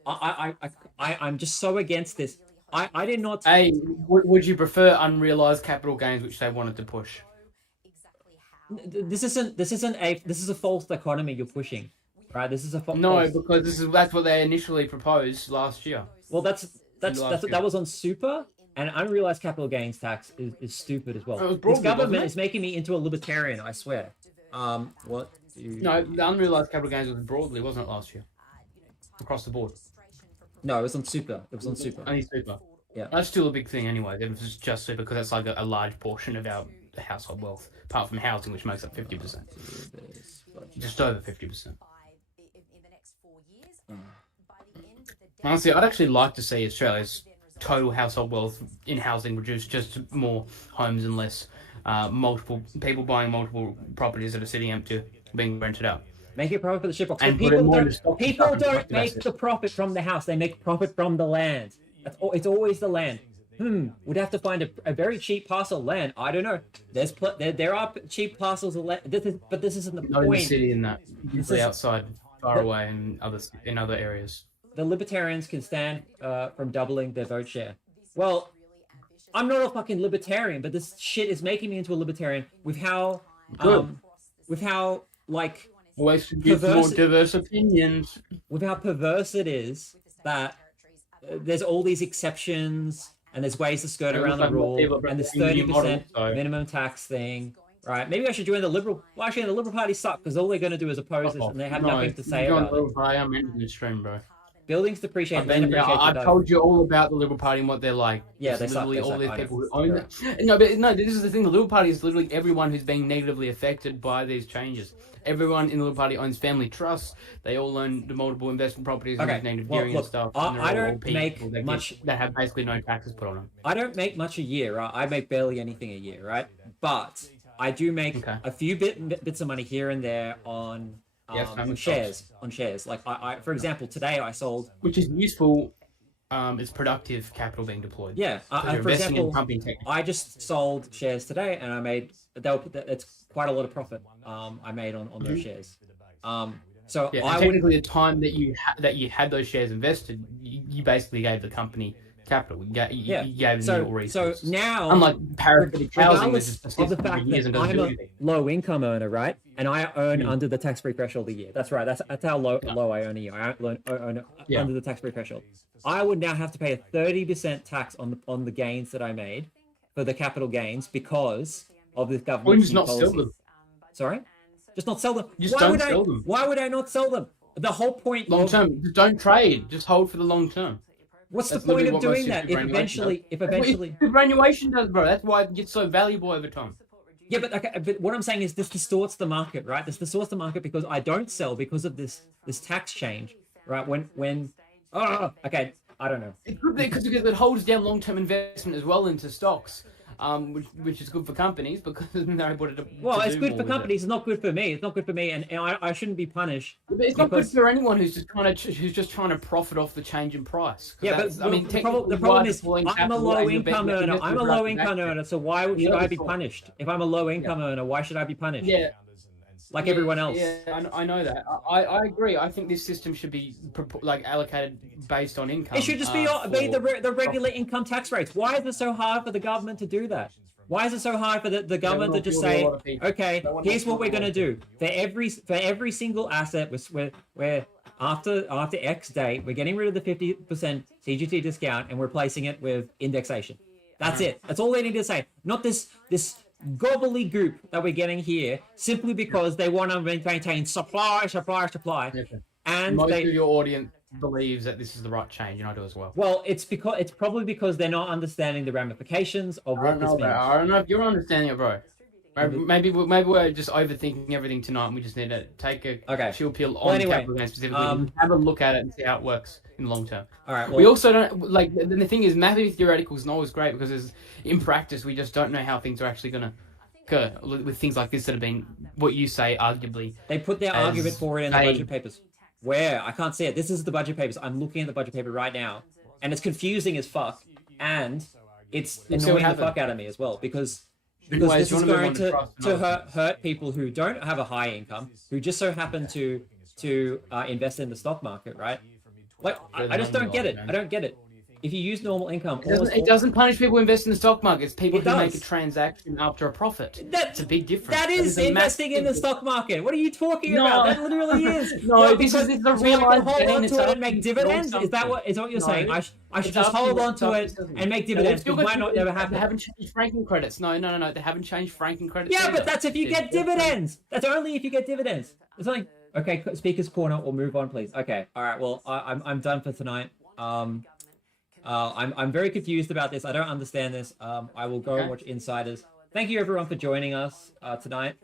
I'm just so against this. I did not. Hey, would you prefer unrealized capital gains, which they wanted to push? This is a false dichotomy you're pushing, right? This is a false. No, because that's what they initially proposed last year. Well, that was on super, and unrealized capital gains tax is stupid as well. This government is making me into a libertarian, I swear. No, the unrealized capital gains was broadly, wasn't it, last year? Across the board. No, it was on super. Only super. Yeah. That's still a big thing anyway. It was just super because that's like a large portion of our household wealth, apart from housing, which makes up 50%. Just over 50%. Honestly, I'd actually like to see Australia's total household wealth in housing reduced just to more homes and less multiple people buying multiple properties that are sitting empty, being rented out. Make it profit for the shitbox. And people don't make the profit from the house. They make profit from the land. It's always the land. We'd have to find a very cheap parcel of land. I don't know. There are cheap parcels of land, but this isn't the point. Not in the city, in that. Usually outside, far away, in other areas. The libertarians can stand from doubling their vote share. Well, I'm not a fucking libertarian, but this shit is making me into a libertarian with how like. Always give more diverse opinions. With how perverse it is that there's all these exceptions and there's ways to skirt around the rule, and this 30% minimum tax thing, right? Maybe I should join the Liberal. Well, actually, the Liberal Party suck because all they're going to do is oppose this, and they have nothing to say about it. Liberal Party, I'm in the stream, bro. Buildings depreciate. I've told you all about the Liberal Party and what they're like. Yeah, they suck. All these people who own it. No, this is the thing. The Liberal Party is literally everyone who's being negatively affected by these changes. Everyone in the Liberal Party owns family trusts. They all own the multiple investment properties and negative gearing and stuff. I don't make much that have basically no taxes put on them. I don't make much a year, right? I make barely anything a year, right? But I do make a few bits of money here and there on shares. Like I, for example, today I sold, which is useful. It's productive capital being deployed. Yeah. For example, I just sold shares today, and I made it's quite a lot of profit. I made on those shares. So technically, the time that you had those shares invested, you basically gave the company capital. You gave them so, little resources. So now, unlike parasitic housing, regardless of the fact that I'm a low-income earner, right, and I earn under the tax-free threshold a year. That's right. That's how low I earn a year. I earn under the tax-free threshold. I would now have to pay a 30% tax on the gains that I made for the capital gains because of this government just not policy. sell them. Sorry, just not sell them. Just don't sell them. Why would I not sell them? The whole point. Long term, don't trade. Just hold for the long term. What's the point of doing that if eventually superannuation does, bro? That's why it gets so valuable over time. Yeah, but what I'm saying is this distorts the market, right? This distorts the market because I don't sell because of this tax change, right? Okay, I don't know. Because it holds down long-term investment as well into stocks, which is good for companies because they're able to. Well, it's good for companies. It's not good for me. It's not good for me, and I shouldn't be punished. But it's not good for anyone who's just trying to profit off the change in price. Yeah, but the problem is I'm a low-income earner. I'm a low-income earner, so why should I be punished? If I'm a low-income earner, why should I be punished? Yeah. Like everyone else. Yeah, I know that. I agree. I think this system should be allocated based on income. It should just be the regular income tax rates. Why is it so hard for the government to do that? Why is it so hard for the government to just say, okay, here's what we're going to do for every single asset, we're after X date, we're getting rid of the 50% CGT discount and we're replacing it with indexation. That's it. That's all they need to say. Not this gobbledygook that we're getting here simply because they want to maintain supply. And most of your audience believes that this is the right change, and I do as well. Well, it's probably because they're not understanding the ramifications of what this means. I don't know if you're understanding it, bro. Maybe we're just overthinking everything tonight, and we just need to take a chill pill on capital gains specifically, have a look at it, and see how it works in the long term. All right. Well, we also don't the thing is, mathematical theoretical is not always great because in practice we just don't know how things are actually going to go with things like this that have been what you say arguably. They put their argument for it in the budget papers. Where? I can't see it. This is the budget papers. I'm looking at the budget paper right now, and it's confusing as fuck, and it's annoying the fuck out of me as well because this is going to hurt people who don't have a high income, who just so happen to invest in the stock market, right? Like, I just don't get it. I don't get it. If you use normal income... It doesn't punish people who invest in the stock market. It's people who make a transaction after a profit. That's a big difference. That is investing in the stock market. What are you talking about? That literally is. No, this is the realized hold on to it and make dividends? Is that what you're saying? I should just hold on to it and make dividends because why not never happen? They haven't changed franking credits. No. They haven't changed franking credits. Yeah, but that's if you get dividends. That's only if you get dividends. It's like, okay, Speaker's Corner, we'll move on, please. Okay, all right, well, I'm done for tonight. I'm very confused about this. I don't understand this. I will go and watch Insiders. Thank you everyone for joining us tonight.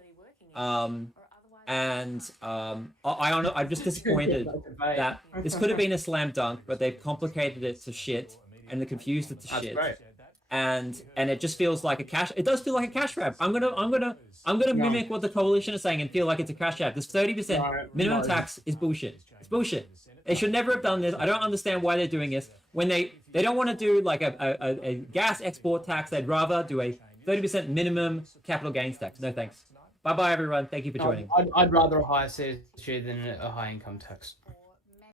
I'm just disappointed that this could have been a slam dunk, but they've complicated it to shit and they confused it to shit. Right. And it just feels like a cash. It does feel like a cash grab. I'm gonna mimic what the coalition is saying and feel like it's a cash grab. This 30% minimum tax is bullshit. It's bullshit. They should never have done this. I don't understand why they're doing this. When they don't want to do like a gas export tax, they'd rather do a 30% minimum capital gains tax. No thanks. Bye-bye, everyone. Thank you for joining. I'd rather a higher CSG than a high income tax.